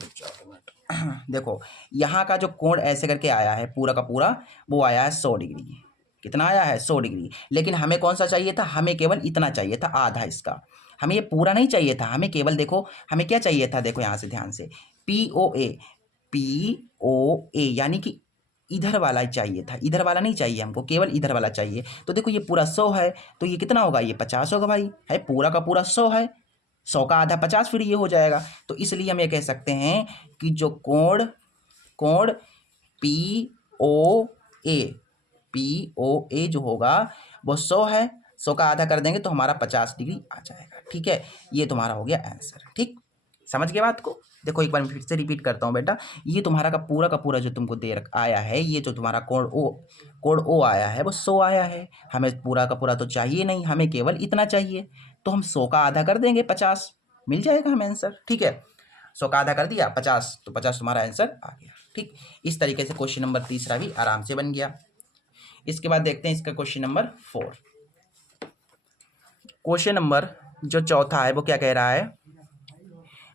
देखो यहाँ का जो कोण ऐसे करके आया है पूरा का पूरा, वो आया है 100 डिग्री। कितना आया है 100 डिग्री। लेकिन हमें कौन सा चाहिए था, हमें केवल इतना चाहिए था, आधा इसका, हमें ये पूरा नहीं चाहिए था, हमें केवल देखो हमें क्या चाहिए था, देखो यहाँ से ध्यान से पी ओ ए, पी ओ ए यानी कि इधर वाला चाहिए था, इधर वाला नहीं चाहिए हमको, केवल इधर वाला चाहिए। तो देखो ये पूरा 100 है, तो ये कितना होगा, ये 50 होगा भाई, है पूरा का पूरा 100 है, 100 का आधा 50, फिर ये हो जाएगा। तो इसलिए हम ये कह सकते हैं कि जो कोण कोण पी ओ ए, पी ओ ए जो होगा वो 100 है, 100 का आधा कर देंगे तो हमारा 50 डिग्री आ जाएगा। ठीक है, ये तुम्हारा हो गया आंसर। ठीक, समझ गए बात को। देखो एक बार मैं फिर से रिपीट करता हूँ बेटा, ये तुम्हारा का पूरा जो तुमको दे आया है, ये जो तुम्हारा कोण ओ आया है वो 100 आया है, हमें पूरा का पूरा तो चाहिए नहीं, हमें केवल इतना चाहिए, तो हम 100 का आधा कर देंगे 50, मिल जाएगा हमें आंसर। ठीक है, 100 का आधा कर दिया 50, तो 50 तुम्हारा आंसर आ गया। ठीक, इस तरीके से क्वेश्चन नंबर तीसरा भी आराम से बन गया। इसके बाद देखते हैं इसका क्वेश्चन नंबर 4। क्वेश्चन नंबर जो चौथा है वो क्या कह रहा है,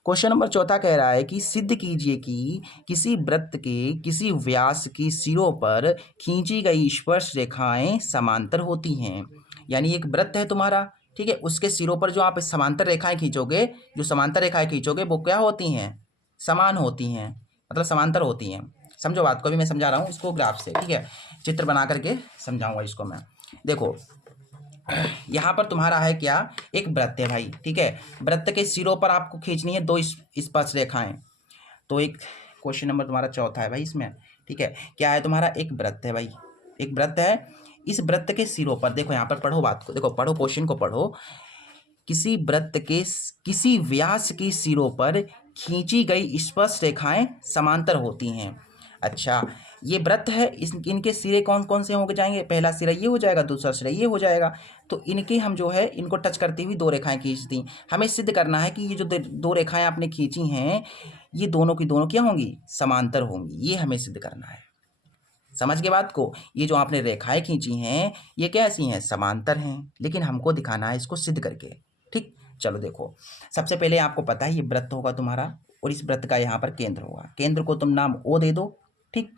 क्वेश्चन नंबर चौथा कह रहा है कि सिद्ध कीजिए कि किसी वृत्त के किसी व्यास की सिरों पर खींची गई स्पर्श रेखाएं समांतर होती हैं। यानी एक वृत्त है तुम्हारा, ठीक है, उसके सिरों पर जो आप समांतर रेखाएं खींचोगे, जो समांतर रेखाएं खींचोगे वो क्या होती हैं, समान होती हैं, मतलब समांतर होती हैं। समझो बात को, अभी मैं समझा रहा हूँ इसको ग्राफ से, ठीक है, चित्र बना करके समझाऊंगा इसको मैं। देखो यहाँ पर तुम्हारा है क्या, एक वृत्त है भाई, ठीक है, वृत्त के सिरों पर आपको खींचनी है 2 स्पर्श रेखाएं। तो एक क्वेश्चन नंबर तुम्हारा चौथा है भाई इसमें, ठीक है, क्या है तुम्हारा, एक वृत्त है भाई, एक वृत्त है, इस वृत्त के सिरों पर देखो, यहाँ पर पढ़ो बात को, देखो पढ़ो क्वेश्चन को पढ़ो, किसी वृत्त के किसी व्यास की सिरों पर खींची गई स्पर्श रेखाएं समांतर होती हैं। अच्छा, ये वृत्त है, इनके सिरे कौन कौन से होंगे जाएंगे, पहला सिरा ये हो जाएगा, दूसरा सिरा ये हो जाएगा, तो इनके हम जो है इनको टच करती हुई 2 रेखाएं खींच दी। हमें सिद्ध करना है कि ये जो 2 रेखाएं आपने खींची हैं ये दोनों की दोनों क्या होंगी, समांतर होंगी, ये हमें सिद्ध करना है। समझ गए बात को, ये जो आपने रेखाएं खींची हैं ये कैसी हैं, समांतर हैं, लेकिन हमको दिखाना है इसको सिद्ध करके। ठीक, चलो देखो, सबसे पहले आपको पता है ये वृत्त होगा तुम्हारा, और इस वृत्त का यहाँ पर केंद्र होगा, केंद्र को तुम नाम ओ दे दो। ठीक,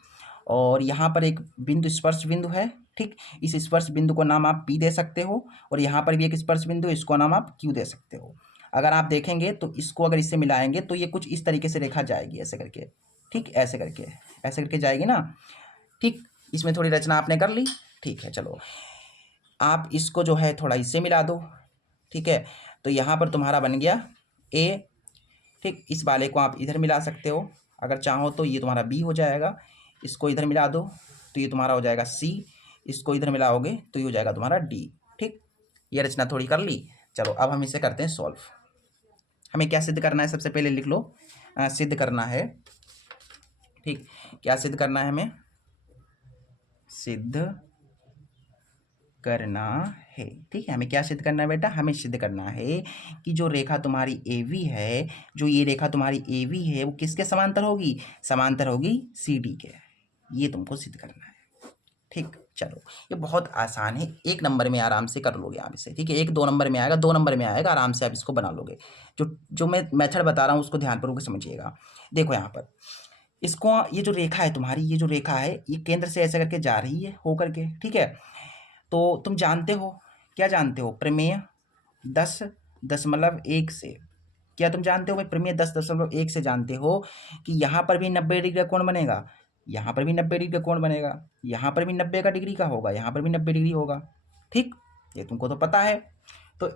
और यहाँ पर एक बिंदु स्पर्श बिंदु है, ठीक, इस स्पर्श बिंदु को नाम आप पी दे सकते हो, और यहाँ पर भी एक स्पर्श बिंदु, इसको नाम आप क्यू दे सकते हो। अगर आप देखेंगे तो इसको अगर इससे मिलाएंगे तो ये कुछ इस तरीके से रेखा जाएगी, ऐसे करके, ठीक, ऐसे करके जाएगी ना। ठीक, इसमें थोड़ी रचना आपने कर ली, ठीक है, चलो आप इसको जो है थोड़ा इससे मिला दो, ठीक है, तो यहाँ पर तुम्हारा बन गया ए। ठीक, इस वाले को आप इधर मिला सकते हो, अगर चाहो तो ये तुम्हारा बी हो जाएगा, इसको इधर मिला दो तो ये तुम्हारा हो जाएगा सी, इसको इधर मिलाओगे तो ये हो जाएगा तुम्हारा डी। ठीक, ये रचना थोड़ी कर ली। चलो अब हम इसे करते हैं सॉल्व। हमें क्या सिद्ध करना है, सबसे पहले लिख लो, सिद्ध करना है। ठीक, क्या सिद्ध करना है, हमें सिद्ध करना है। ठीक है, हमें क्या सिद्ध करना है बेटा? हमें सिद्ध करना है कि जो रेखा तुम्हारी AV है, जो ये रेखा तुम्हारी AV है, वो किसके समांतर होगी? समांतर होगी CD के। ये तुमको सिद्ध करना है। ठीक, चलो ये बहुत आसान है, 1 नंबर में आराम से कर लोगे आप इसे। ठीक है, 1-2 नंबर में आएगा, 2 नंबर में आएगा, आराम से आप इसको बना लोगे। जो मैं मेथड बता रहा हूँ उसको ध्यानपूर्वक समझिएगा। देखो यहाँ पर इसको, ये जो रेखा है तुम्हारी, ये जो रेखा है, ये केंद्र से ऐसे करके जा रही है होकर के। ठीक है, तो तुम जानते हो, क्या जानते हो? प्रमेय 10.1 से, क्या तुम जानते हो भाई? प्रमेय 10.1 से जानते हो कि यहाँ पर भी 90 डिग्री का कोण बनेगा, यहाँ पर भी 90 डिग्री का कोण बनेगा, यहाँ पर भी 90 का डिग्री का होगा, यहाँ पर भी 90 डिग्री होगा। ठीक, ये तुमको तो पता है। तो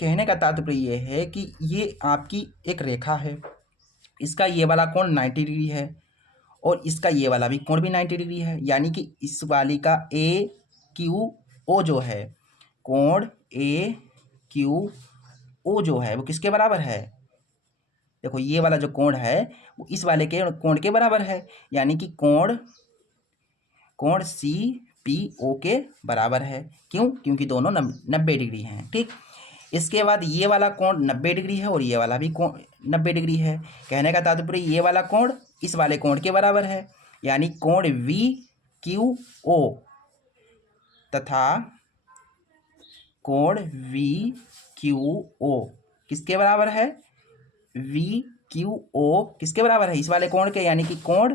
कहने का तात्पर्य ये है कि ये आपकी एक रेखा है, इसका ये वाला कोण 90 डिग्री है और इसका ये वाला भी कोण भी 90 डिग्री है, यानी कि इस वाली का AQO जो है, कोण AQO जो है वो किसके बराबर है? देखो ये वाला जो कोण है वो इस वाले के कोण के बराबर है, यानी कि कोण CPO के बराबर है। क्यों? क्योंकि दोनों 90 डिग्री हैं। ठीक, इसके बाद ये वाला कोण 90 डिग्री है और ये वाला भी कोण 90 डिग्री है। कहने का तात्पर्य ये वाला कोण इस वाले कोण के बराबर है, यानी कोण VQO तथा कोण VQO किसके बराबर है? VQO किसके बराबर है? इस वाले कोण के, यानी कि कोण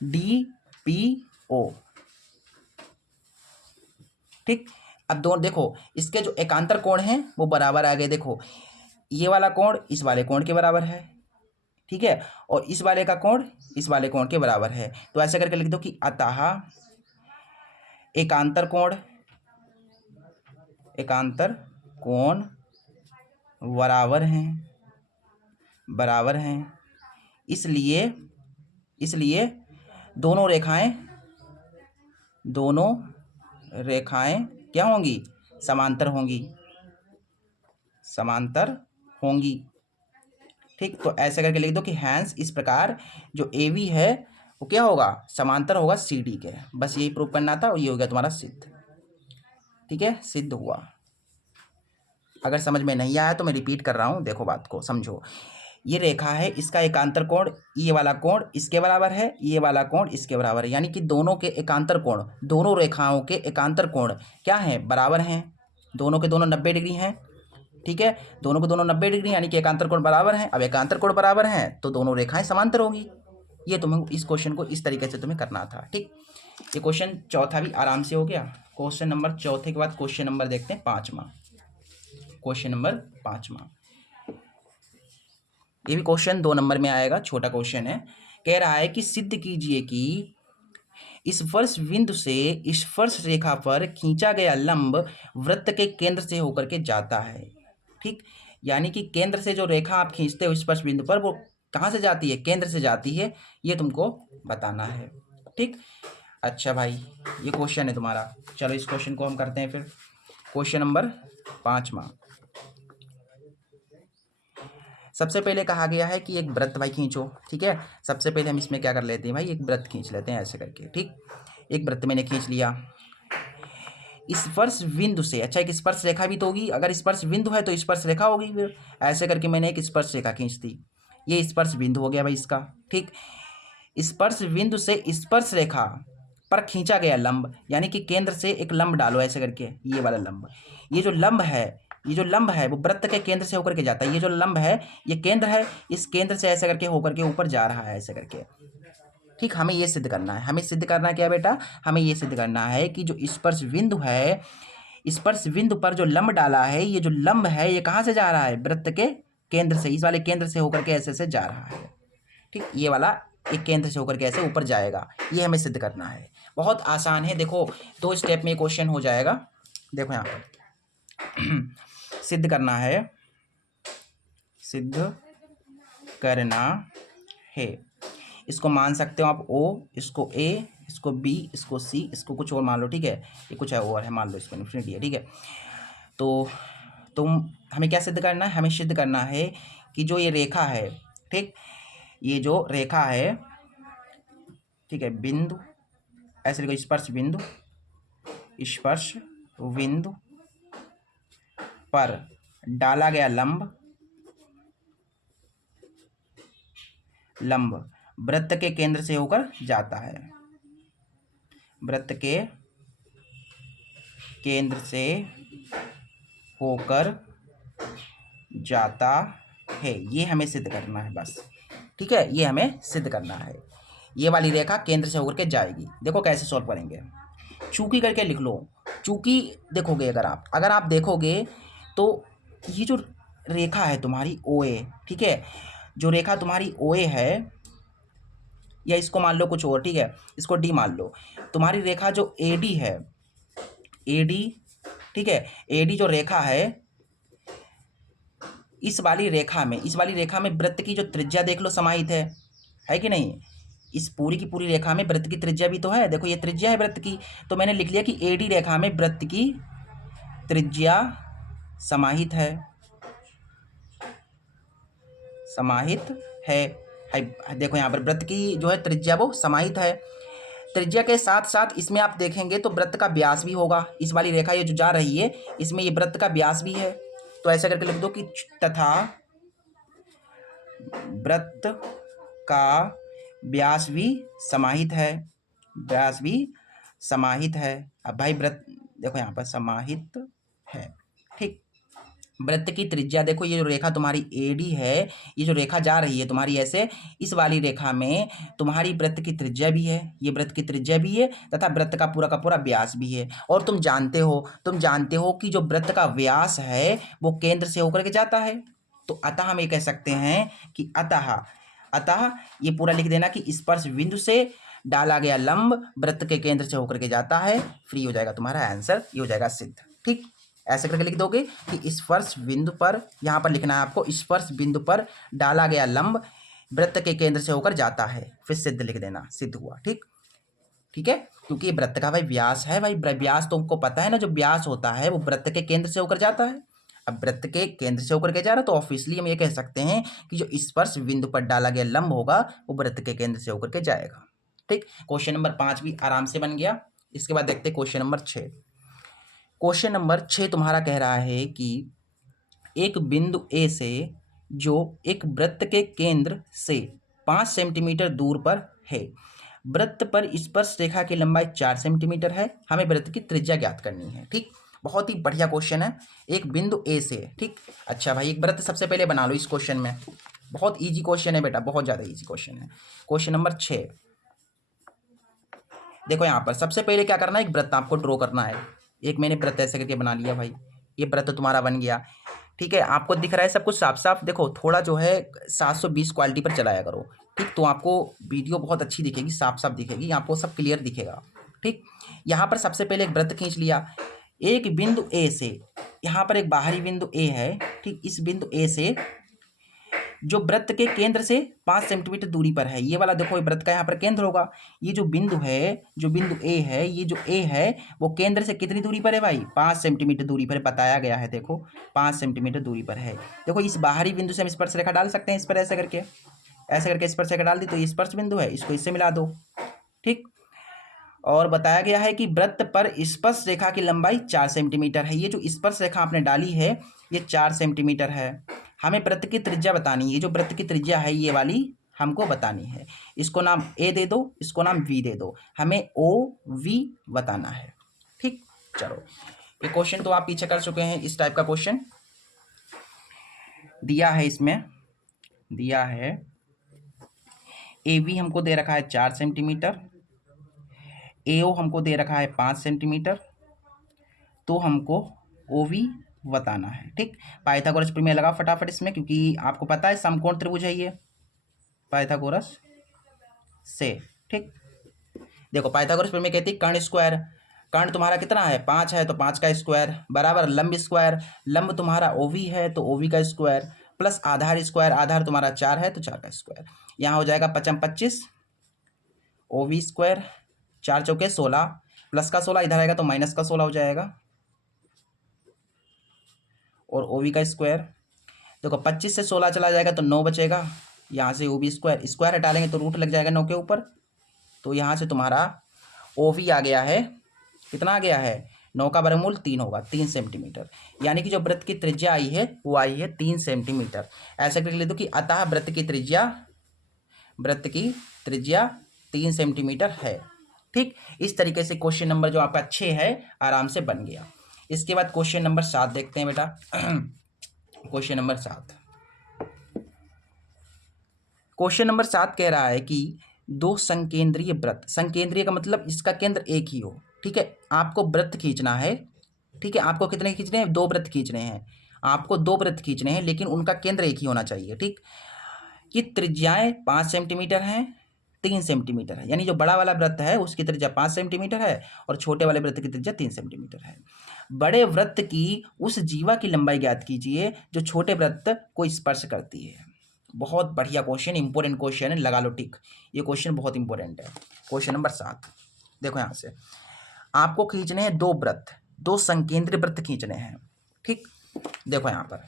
DPO। ठीक, अब दोनों देखो, इसके जो एकांतर कोण हैं वो बराबर आ गए। देखो ये वाला कोण इस वाले कोण के बराबर है, ठीक है, और इस वाले का कोण इस वाले कोण के बराबर है। तो ऐसे करके लिख दो कि अतः एकांतर कोण बराबर हैं, इसलिए दोनों रेखाएं क्या होंगी? समांतर होंगी। ठीक, तो ऐसे करके लिख दो कि हैंस इस प्रकार जो AV है वो क्या होगा? समांतर होगा CD के। बस यही प्रूव करना था और ये हो गया तुम्हारा सिद्ध। ठीक है, सिद्ध हुआ। अगर समझ में नहीं आया तो मैं रिपीट कर रहा हूँ, देखो बात को समझो। ये रेखा है, इसका एकांतर कोण, ये वाला कोण इसके बराबर है, ये वाला कोण इसके बराबर है, यानी कि दोनों के एकांतर कोण, दोनों रेखाओं के एकांतर कोण क्या हैं? बराबर हैं। दोनों के दोनों 90 डिग्री हैं। ठीक है, दोनों के दोनों 90 डिग्री, यानी कि एकांतर कोण बराबर हैं। अब एकांतर कोण बराबर हैं तो दोनों रेखाएं समांतर होंगी। ये तुम्हें इस क्वेश्चन को इस तरीके से तुम्हें करना था। ठीक, ये क्वेश्चन चौथा भी आराम से हो गया। क्वेश्चन नंबर चौथे के बाद क्वेश्चन नंबर देखते हैं 5वां। क्वेश्चन नंबर 5वां, ये भी क्वेश्चन 2 नंबर में आएगा, छोटा क्वेश्चन है। कह रहा है कि सिद्ध कीजिए कि स्पर्श बिंदु से स्पर्श रेखा पर खींचा गया लंब वृत्त के केंद्र से होकर के जाता है। ठीक, यानी कि केंद्र से जो रेखा आप खींचते हो स्पर्श बिंदु पर, वो कहाँ से जाती है? केंद्र से जाती है। ये तुमको बताना है। ठीक, अच्छा भाई, ये क्वेश्चन है तुम्हारा। चलो इस क्वेश्चन को हम करते हैं फिर। क्वेश्चन नंबर 5वां, सबसे पहले कहा गया है कि एक वृत्त भाई खींचो। ठीक है, सबसे पहले हम इसमें क्या कर लेते हैं भाई? एक वृत्त खींच लेते हैं ऐसे करके। ठीक, एक वृत्त मैंने खींच लिया स्पर्श बिंदु से। अच्छा, एक स्पर्श रेखा भी तो होगी, अगर स्पर्श बिंदु है तो स्पर्श रेखा होगी। फिर ऐसे करके मैंने एक स्पर्श रेखा खींच दी, ये स्पर्श बिंदु हो गया भाई इसका। ठीक, स्पर्श बिंदु से स्पर्श रेखा पर खींचा गया लंब, यानी कि केंद्र से एक लंब डालो ऐसे करके, ये वाला लंब। ये जो लंब है वो वृत्त के केंद्र से होकर के जाता है। ये जो लंब है ये केंद्र है, इस केंद्र से ऐसे करके होकर के ऊपर जा रहा है ऐसे करके। ठीक, हमें ये सिद्ध करना है। हमें सिद्ध करना क्या बेटा? हमें ये सिद्ध करना है कि जो स्पर्श बिंदु है, स्पर्श बिंदु पर जो लंब डाला है, ये जो लंब है ये कहाँ से जा रहा है? वृत्त के केंद्र से, इस वाले केंद्र से होकर के ऐसे जा रहा है। ठीक, ये वाला एक केंद्र से होकर के ऐसे ऊपर जाएगा। ये हमें सिद्ध करना है। बहुत आसान है, देखो 2 स्टेप में क्वेश्चन हो जाएगा। देखो यहाँ पर सिद्ध करना है, इसको मान सकते हो आप O, इसको A, इसको B, इसको C, इसको कुछ और मान लो। ठीक है, ये कुछ है और है, मान लो इसको इन्फिनिटी है। ठीक है, तो हमें क्या सिद्ध करना है? हमें सिद्ध करना है कि जो ये रेखा है, ठीक, ये जो रेखा है, ठीक है, बिंदु ऐसे लिखो, स्पर्श बिंदु पर डाला गया लंब वृत्त के केंद्र से होकर जाता है, वृत्त के केंद्र से होकर जाता है। ये हमें सिद्ध करना है बस, ठीक है, ये हमें सिद्ध करना है। ये वाली रेखा केंद्र से होकर के जाएगी। देखो कैसे सॉल्व करेंगे, चूंकि करके लिख लो। चूंकि देखोगे, अगर आप देखोगे तो ये जो रेखा है तुम्हारी OA, ठीक है, जो रेखा तुम्हारी OA है, या इसको मान लो कुछ और, ठीक है, इसको D मान लो। तुम्हारी रेखा जो AD है, AD, ठीक है, AD जो रेखा है, इस वाली रेखा में वृत्त की जो त्रिज्या देख लो समाहित है कि नहीं। इस पूरी की पूरी रेखा में वृत्त की त्रिज्या भी तो है। देखो ये त्रिज्या है वृत्त की, तो मैंने लिख लिया कि AD रेखा में वृत्त की त्रिज्या समाहित है, देखो यहाँ पर वृत्त की जो है त्रिज्या वो समाहित है। त्रिज्या के साथ साथ इसमें आप देखेंगे तो वृत्त का व्यास भी होगा। इस वाली रेखा ये जो जा रही है, इसमें ये वृत्त का व्यास भी है। तो ऐसा करके लिख दो कि तथा वृत्त का व्यास भी समाहित है, अब भाई वृत्त देखो यहाँ पर समाहित है, ठीक। वृत्त की त्रिज्या देखो, ये जो रेखा तुम्हारी AD है, ये जो रेखा जा रही है तुम्हारी ऐसे, इस वाली रेखा में तुम्हारी वृत्त की त्रिज्या भी है, ये वृत्त की त्रिज्या भी है, तथा वृत्त का पूरा व्यास भी है। और तुम जानते हो कि जो वृत्त का व्यास है वो केंद्र से होकर के जाता है। तो अतः हम ये कह सकते हैं कि अतः ये पूरा लिख देना कि स्पर्श बिंदु से डाला गया लंब वृत्त के केंद्र से होकर के जाता है। फ्री हो जाएगा तुम्हारा आंसर, ये हो जाएगा सिद्ध, ठीक। ऐसे करके लिख दोगे कि स्पर्श बिंदु पर, यहाँ पर लिखना है आपको, स्पर्श बिंदु पर डाला गया लंब वृत्त के केंद्र से होकर जाता है, फिर सिद्ध लिख देना, सिद्ध हुआ, ठीक है। क्योंकि वृत्त का भाई व्यास है, भाई व्यास तुमको पता है ना, जो व्यास होता है वो वृत्त के केंद्र से होकर जाता है। अब वृत्त के केंद्र से होकर के जा रहा, तो ऑब्वियसली हम ये कह सकते हैं कि जो स्पर्श बिंदु पर डाला गया लंब होगा वो वृत्त के केंद्र से होकर के जाएगा, ठीक। क्वेश्चन नंबर 5 भी आराम से बन गया। इसके बाद देखते हैं क्वेश्चन नंबर 6। क्वेश्चन नंबर 6 तुम्हारा कह रहा है कि एक बिंदु A से जो एक वृत्त के केंद्र से 5 सेंटीमीटर दूर पर है, वृत्त पर स्पर्श रेखा की लंबाई 4 सेंटीमीटर है, हमें वृत्त की त्रिज्या ज्ञात करनी है, ठीक। बहुत ही बढ़िया क्वेश्चन है। एक बिंदु A से, ठीक। अच्छा भाई, एक वृत्त सबसे पहले बना लो इस क्वेश्चन में। बहुत ईजी क्वेश्चन है बेटा, बहुत ज़्यादा ईजी क्वेश्चन है। क्वेश्चन नंबर 6 देखो, यहाँ पर सबसे पहले क्या करना है, एक वृत्त आपको ड्रॉ करना है। एक मैंने वृत्त ऐसे करके बना लिया भाई, ये वृत्त तुम्हारा बन गया, ठीक है। आपको दिख रहा है सब कुछ साफ साफ। देखो थोड़ा जो है 720 क्वालिटी पर चलाया करो, ठीक, तो आपको वीडियो बहुत अच्छी दिखेगी, साफ साफ दिखेगी, आपको सब क्लियर दिखेगा, ठीक। यहाँ पर सबसे पहले एक वृत्त खींच लिया एक बिंदु A से, यहाँ पर एक बाहरी बिंदु A है, ठीक। इस बिंदु A से जो वृत्त के केंद्र से 5 सेंटीमीटर दूरी पर है, ये वाला देखो ये वृत्त का यहाँ पर केंद्र होगा। ये जो बिंदु है, जो बिंदु A है, ये जो A है वो केंद्र से कितनी दूरी पर है भाई, 5 सेंटीमीटर दूरी पर बताया गया है। देखो 5 सेंटीमीटर दूरी पर है। देखो इस बाहरी बिंदु से हम स्पर्श रेखा डाल सकते हैं, इस पर ऐसे करके स्पर्श रेखा डाल दी, तो ये स्पर्श बिंदु है, इसको इससे मिला दो, ठीक। और बताया गया है कि वृत्त पर स्पर्श रेखा की लंबाई 4 सेंटीमीटर है। ये जो स्पर्श रेखा आपने डाली है ये 4 सेंटीमीटर है। हमें वृत्त की त्रिज्या बतानी है, जो वृत्त की त्रिज्या है ये वाली हमको बतानी है। इसको नाम A दे दो, इसको नाम V दे दो, हमें OV बताना है, ठीक। चलो ये क्वेश्चन तो आप पीछे कर चुके हैं, इस टाइप का क्वेश्चन दिया है। इसमें दिया है AV हमको दे रखा है 4 सेंटीमीटर, AO हमको दे रखा है 5 सेंटीमीटर, तो हमको OV बताना है, ठीक। पाइथागोरस प्रमेय लगा फटाफट इसमें, क्योंकि आपको पता है समकोण त्रिभुज है ये पाइथागोरस से, ठीक। देखो पाइथागोरस प्रमेय कहती है कर्ण स्क्वायर, कर्ण तुम्हारा कितना है 5 है, तो 5 का स्क्वायर बराबर लंब स्क्वायर, लंब तुम्हारा OV है तो OV का स्क्वायर प्लस आधार स्क्वायर, आधार तुम्हारा 4 है तो 4 का स्क्वायर। यहाँ हो जाएगा 25 OV स्क्वायर, 4 चौके 16, प्लस का 16 इधर आएगा तो माइनस का 16 हो जाएगा, और OV का स्क्वायर। देखो 25 से 16 चला जाएगा तो 9 बचेगा, यहाँ से OV स्क्वायर, स्क्वायर हटा लेंगे तो रूट लग जाएगा 9 के ऊपर, तो यहाँ से तुम्हारा OV आ गया है, कितना आ गया है 9 का वर्गमूल 3 होगा, 3 सेंटीमीटर। यानी कि जो वृत्त की त्रिज्या आई है वो आई है 3 सेंटीमीटर। ऐसा करके लिख दो कि अतः वृत्त की त्रिज्या 3 सेंटीमीटर है। ठीक, इस तरीके से क्वेश्चन नंबर जो आपका 6 है आराम से बन गया। इसके बाद क्वेश्चन नंबर 7 देखते हैं बेटा। क्वेश्चन नंबर 7, क्वेश्चन नंबर 7 कह रहा है कि दो संकेंद्रीय वृत्त, संकेंद्रीय का मतलब इसका केंद्र एक ही हो। ठीक है, आपको वृत्त खींचना है। ठीक है, आपको कितने खींचने हैं? 2 वृत्त खींचने हैं। आपको 2 वृत्त खींचने हैं, लेकिन उनका केंद्र एक ही होना चाहिए। ठीक, कि त्रिज्याएं 5 सेंटीमीटर हैं, 3 सेंटीमीटर है। यानी जो बड़ा वाला वृत्त है उसकी त्रिज्या 5 सेंटीमीटर है और छोटे वाले वृत्त की त्रिज्या 3 सेंटीमीटर है। बड़े वृत्त की उस जीवा की लंबाई ज्ञात कीजिए जो छोटे वृत्त को स्पर्श करती है। बहुत बढ़िया क्वेश्चन, इंपॉर्टेंट क्वेश्चन है, लगा लो टिक। ये क्वेश्चन बहुत इंपॉर्टेंट है। क्वेश्चन नंबर 7 देखो, यहाँ से आपको खींचने हैं 2 वृत्त, 2 संकेंद्रीय वृत्त खींचने हैं। ठीक, देखो यहाँ पर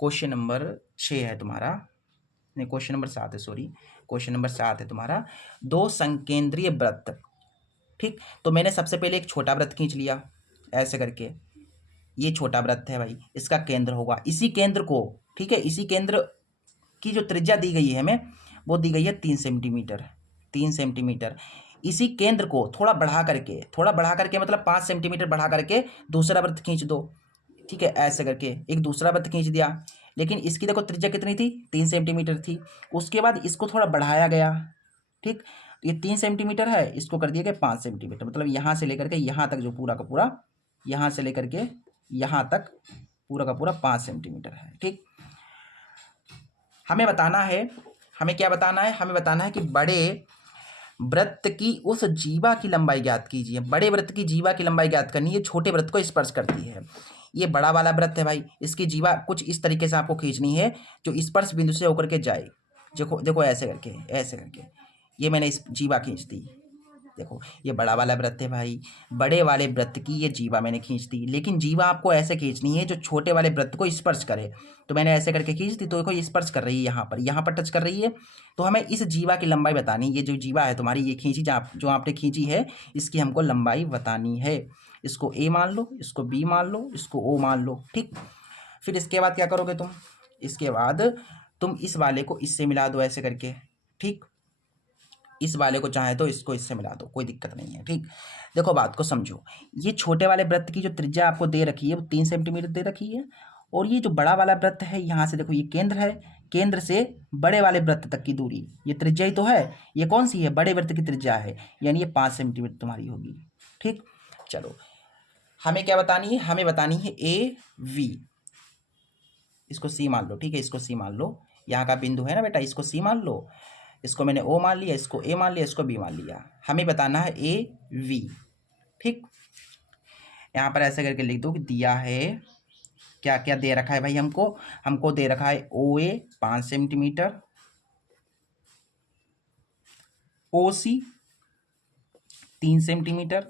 क्वेश्चन नंबर 6 है तुम्हारा, नहीं क्वेश्चन नंबर 7 है, सॉरी, क्वेश्चन नंबर 7 है तुम्हारा, 2 संकेंद्रीय वृत्त। ठीक, तो मैंने सबसे पहले एक छोटा वृत्त खींच लिया ऐसे करके। ये छोटा वृत्त है भाई, इसका केंद्र होगा इसी केंद्र को। ठीक है, इसी केंद्र की जो त्रिज्या दी गई है हमें वो दी गई है 3 सेंटीमीटर। 3 सेंटीमीटर, इसी केंद्र को थोड़ा बढ़ा करके मतलब 5 सेंटीमीटर बढ़ा करके दूसरा वृत्त खींच दो। ठीक है, ऐसे करके एक दूसरा वृत्त खींच दिया, लेकिन इसकी देखो त्रिज्या कितनी थी? 3 सेंटीमीटर थी। उसके बाद इसको थोड़ा बढ़ाया गया। ठीक, ये 3 सेंटीमीटर है, इसको कर दिया गया 5 सेंटीमीटर। मतलब यहाँ से लेकर के यहाँ तक जो पूरा का पूरा, यहाँ से लेकर के यहाँ तक पूरा का पूरा 5 सेंटीमीटर है। ठीक, हमें बताना है, हमें क्या बताना है? हमें बताना है कि बड़े वृत्त की उस जीवा की लंबाई ज्ञात कीजिए। बड़े वृत्त की जीवा की लंबाई ज्ञात करनी है, छोटे वृत्त को स्पर्श करती है। ये बड़ा वाला वृत्त है भाई, इसकी जीवा कुछ इस तरीके से आपको खींचनी है जो स्पर्श बिंदु से होकर के जाए। देखो देखो, ऐसे करके ये मैंने इस जीवा खींच दी। देखो ये बड़ा वाला वृत्त है भाई, बड़े वाले वृत्त की ये जीवा मैंने खींच दी, लेकिन जीवा आपको ऐसे खींचनी है जो छोटे वाले वृत्त को स्पर्श करे। तो मैंने ऐसे करके खींच दी, तो देखो ये स्पर्श कर रही है, यहाँ पर टच कर रही है। तो हमें इस जीवा की लंबाई बतानी, ये जो जीवा है तुम्हारी ये खींची जो आपने खींची है, इसकी हमको लंबाई बतानी है। इसको ए मान लो, इसको बी मान लो, इसको ओ मान लो। ठीक, फिर इसके बाद क्या करोगे तुम? इसके बाद तुम इस वाले को इससे मिला दो ऐसे करके। ठीक, इस वाले को चाहे तो इसको इससे मिला दो, कोई दिक्कत नहीं है। ठीक, देखो बात को समझो, ये छोटे वाले वृत्त की जो त्रिज्या आपको दे रखी है वो 3 सेंटीमीटर दे रखी है, और ये जो बड़ा वाला वृत्त है यहाँ से देखो ये केंद्र है, केंद्र से बड़े वाले वृत्त तक की दूरी, ये त्रिज्या ही तो है। ये कौन सी है? बड़े वृत्त की त्रिज्या है, यानी ये 5 सेंटीमीटर तुम्हारी होगी। ठीक, चलो हमें क्या बतानी है? हमें बतानी है ए वी, इसको सी मान लो। ठीक है, इसको सी मान लो, यहाँ का बिंदु है ना बेटा, इसको सी मान लो, इसको मैंने ओ मान लिया, इसको ए मान लिया, इसको बी मान लिया। हमें बताना है ए वी। ठीक, यहाँ पर ऐसे करके लिख दो कि दिया है, क्या क्या दे रखा है भाई हमको दे रखा है ओ ए 5 सेंटीमीटर, ओ सी 3 सेंटीमीटर,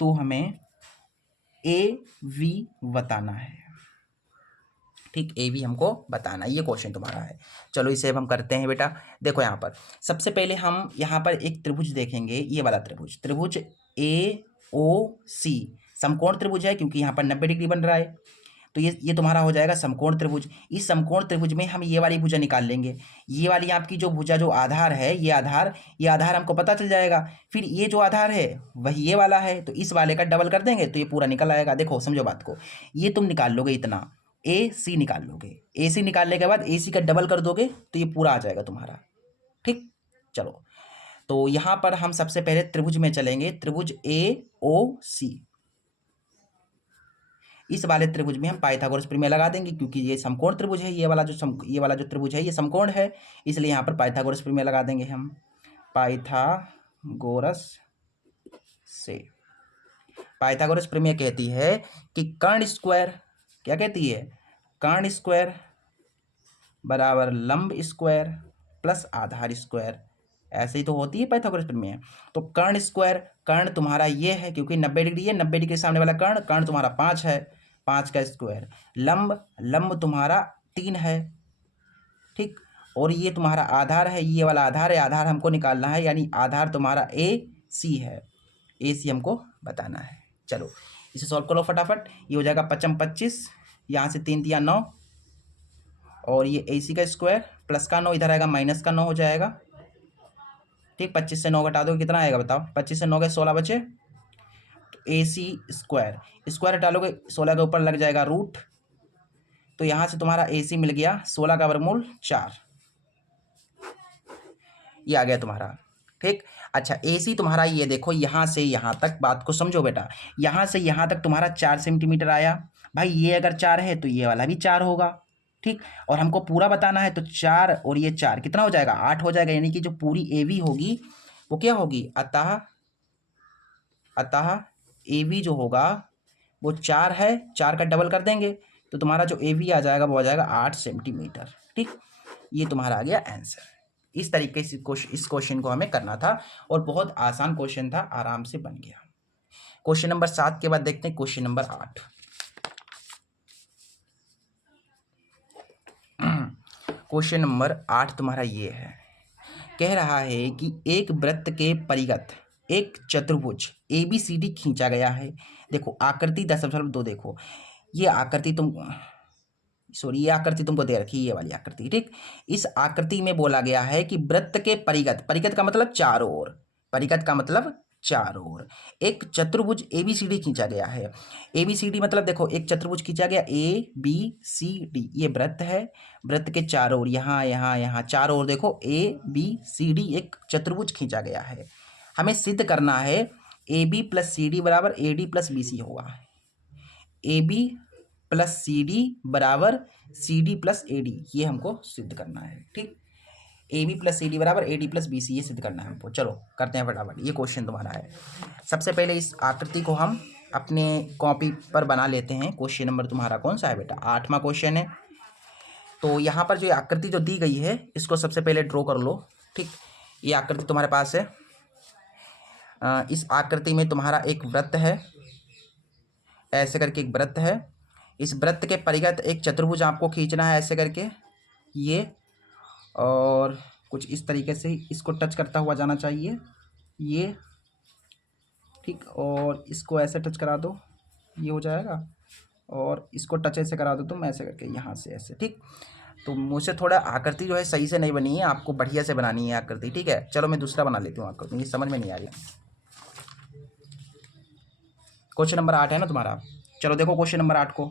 तो हमें ए वी बताना है। ठीक, ए भी हमको बताना, ये क्वेश्चन तुम्हारा है। चलो इसे अब हम करते हैं बेटा। देखो यहाँ पर सबसे पहले हम यहाँ पर एक त्रिभुज देखेंगे, ये वाला त्रिभुज ए ओ सी समकोण त्रिभुज है, क्योंकि यहाँ पर 90 डिग्री बन रहा है। तो ये तुम्हारा हो जाएगा समकोण त्रिभुज। इस समकोण त्रिभुज में हम ये वाली भुजा निकाल लेंगे। ये वाली आपकी जो भुजा जो आधार है, ये आधार हमको पता चल जाएगा। फिर ये जो आधार है वही ये वाला है, तो इस वाले का डबल कर देंगे तो ये पूरा निकल आएगा। देखो समझो बात को, ये तुम निकाल लोगे इतना, ए सी निकाल लोगे, ए सी निकालने के बाद ए सी का डबल कर दोगे तो ये पूरा आ जाएगा तुम्हारा। ठीक, चलो तो यहाँ पर हम सबसे पहले त्रिभुज में चलेंगे, त्रिभुज ए ओ सी। इस वाले त्रिभुज में हम पाइथागोरस प्रमेय लगा देंगे, क्योंकि ये समकोण त्रिभुज है, ये वाला जो त्रिभुज है ये समकोण है, इसलिए यहाँ पर पाइथागोरस प्रमेय लगा देंगे हम। पाइथागोरस प्रमेय कहती है कि कर्ण स्क्वायर, क्या कहती है? कर्ण स्क्वायर बराबर लंब स्क्वायर प्लस आधार स्क्वायर, ऐसे ही तो होती है पाइथागोरस प्रमेय। तो कर्ण स्क्वायर, कर्ण तुम्हारा ये है क्योंकि 90 डिग्री है, 90 डिग्री सामने वाला कर्ण तुम्हारा 5 है, 5 का स्क्वायर। लंब तुम्हारा 3 है। ठीक, और ये तुम्हारा आधार है, ये वाला आधार है, आधार हमको निकालना है, यानी आधार तुम्हारा ए सी है। ए सी हमको बताना है। चलो इसे सॉल्व करो फटाफट। ये हो जाएगा 5 25, यहाँ से 3 तिया 9, और ये ए सी का स्क्वायर प्लस का 9 इधर आएगा माइनस का 9 हो जाएगा। ठीक, 25 से 9 घटा दो कितना आएगा बताओ। 25 से 9 के 16 बचे, तो ए सी स्क्वायर स्क्वायर हटा लोगे 16 के ऊपर लग जाएगा रूट, तो यहाँ से तुम्हारा ए सी मिल गया 16 का वर्गमूल 4, ये आ गया तुम्हारा। ठीक, अच्छा ए सी तुम्हारा ये देखो यहाँ से यहाँ तक, बात को समझो बेटा, यहाँ से यहाँ तक तुम्हारा 4 सेंटीमीटर आया। भाई ये अगर 4 है तो ये वाला भी 4 होगा। ठीक, और हमको पूरा बताना है तो 4 और ये 4 कितना हो जाएगा, 8 हो जाएगा। यानी कि जो पूरी ए वी होगी वो क्या होगी, अतः ए वी जो होगा वो 4 है, 4 का डबल कर देंगे तो तुम्हारा जो ए वी आ जाएगा वो आ जाएगा 8 सेंटीमीटर। ठीक, ये तुम्हारा आ गया आंसर। इस तरीके से इस क्वेश्चन को हमें करना था और बहुत आसान क्वेश्चन था, आराम से बन गया। क्वेश्चन नंबर 7 के बाद देखते हैं क्वेश्चन नंबर 8। क्वेश्चन नंबर 8 तुम्हारा ये है, कह रहा है कि एक वृत्त के परिगत एक चतुर्भुज ABCD खींचा गया है। देखो आकृति 10.2 देखो, ये आकृति ये आकृति तुमको दे रखी है, ये वाली आकृति। ठीक, इस आकृति में बोला गया है कि वृत्त के परिगत, परिगत का मतलब चारों ओर, परिगत का मतलब चारों ओर एक चतुर्भुज ABCD खींचा गया है। ABCD मतलब देखो एक चतुर्भुज खींचा गया ABCD, ये वृत्त है, वृत्त के चारों ओर यहाँ यहाँ यहाँ चारों ओर देखो ABCD एक चतुर्भुज खींचा गया है। हमें सिद्ध करना है AB प्लस CD बराबर AD प्लस BC होगा, AB प्लस CD बराबर CD प्लस AD, ये हमको सिद्ध करना है। ठीक, AB प्लस CD बराबर AD प्लस BC, ये सिद्ध करना है हमको। चलो करते हैं फटाफट, ये क्वेश्चन तुम्हारा है। सबसे पहले इस आकृति को हम अपने कॉपी पर बना लेते हैं। क्वेश्चन नंबर तुम्हारा कौन सा है बेटा, 8वां क्वेश्चन है। तो यहाँ पर जो आकृति जो दी गई है इसको सबसे पहले ड्रॉ कर लो। ठीक, ये आकृति तुम्हारे पास है। इस आकृति में तुम्हारा एक वृत्त है, ऐसे करके एक वृत्त है। इस वृत्त के परिगत एक चतुर्भुज आपको खींचना है ऐसे करके ये, और कुछ इस तरीके से इसको टच करता हुआ जाना चाहिए ये। ठीक, और इसको ऐसे टच करा दो, ये हो जाएगा, और इसको टच ऐसे करा दो तुम ऐसे करके यहाँ से ऐसे। ठीक, तो मुझसे थोड़ा आकृति जो है सही से नहीं बनी है, आपको बढ़िया से बनानी है आकृति। ठीक है, चलो मैं दूसरा बना लेती हूँ आकृति, ये समझ में नहीं आ रही। क्वेश्चन नंबर 8 है ना तुम्हारा। चलो देखो क्वेश्चन नंबर 8 को,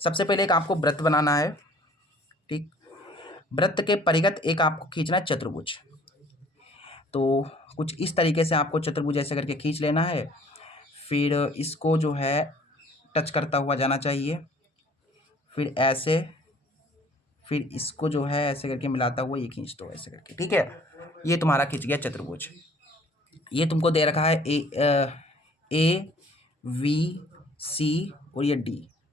सबसे पहले एक आपको वृत्त बनाना है। ठीक, वृत्त के परिगत एक आपको खींचना है चतुर्भुज। तो कुछ इस तरीके से आपको चतुर्भुज ऐसे करके खींच लेना है, फिर इसको जो है टच करता हुआ जाना चाहिए, फिर ऐसे, फिर इसको जो है ऐसे करके मिलाता हुआ ये खींच दो ऐसे करके। ठीक है, ये तुम्हारा खींच गया चतुर्भुज। ये तुमको दे रखा है ABCD और ये D।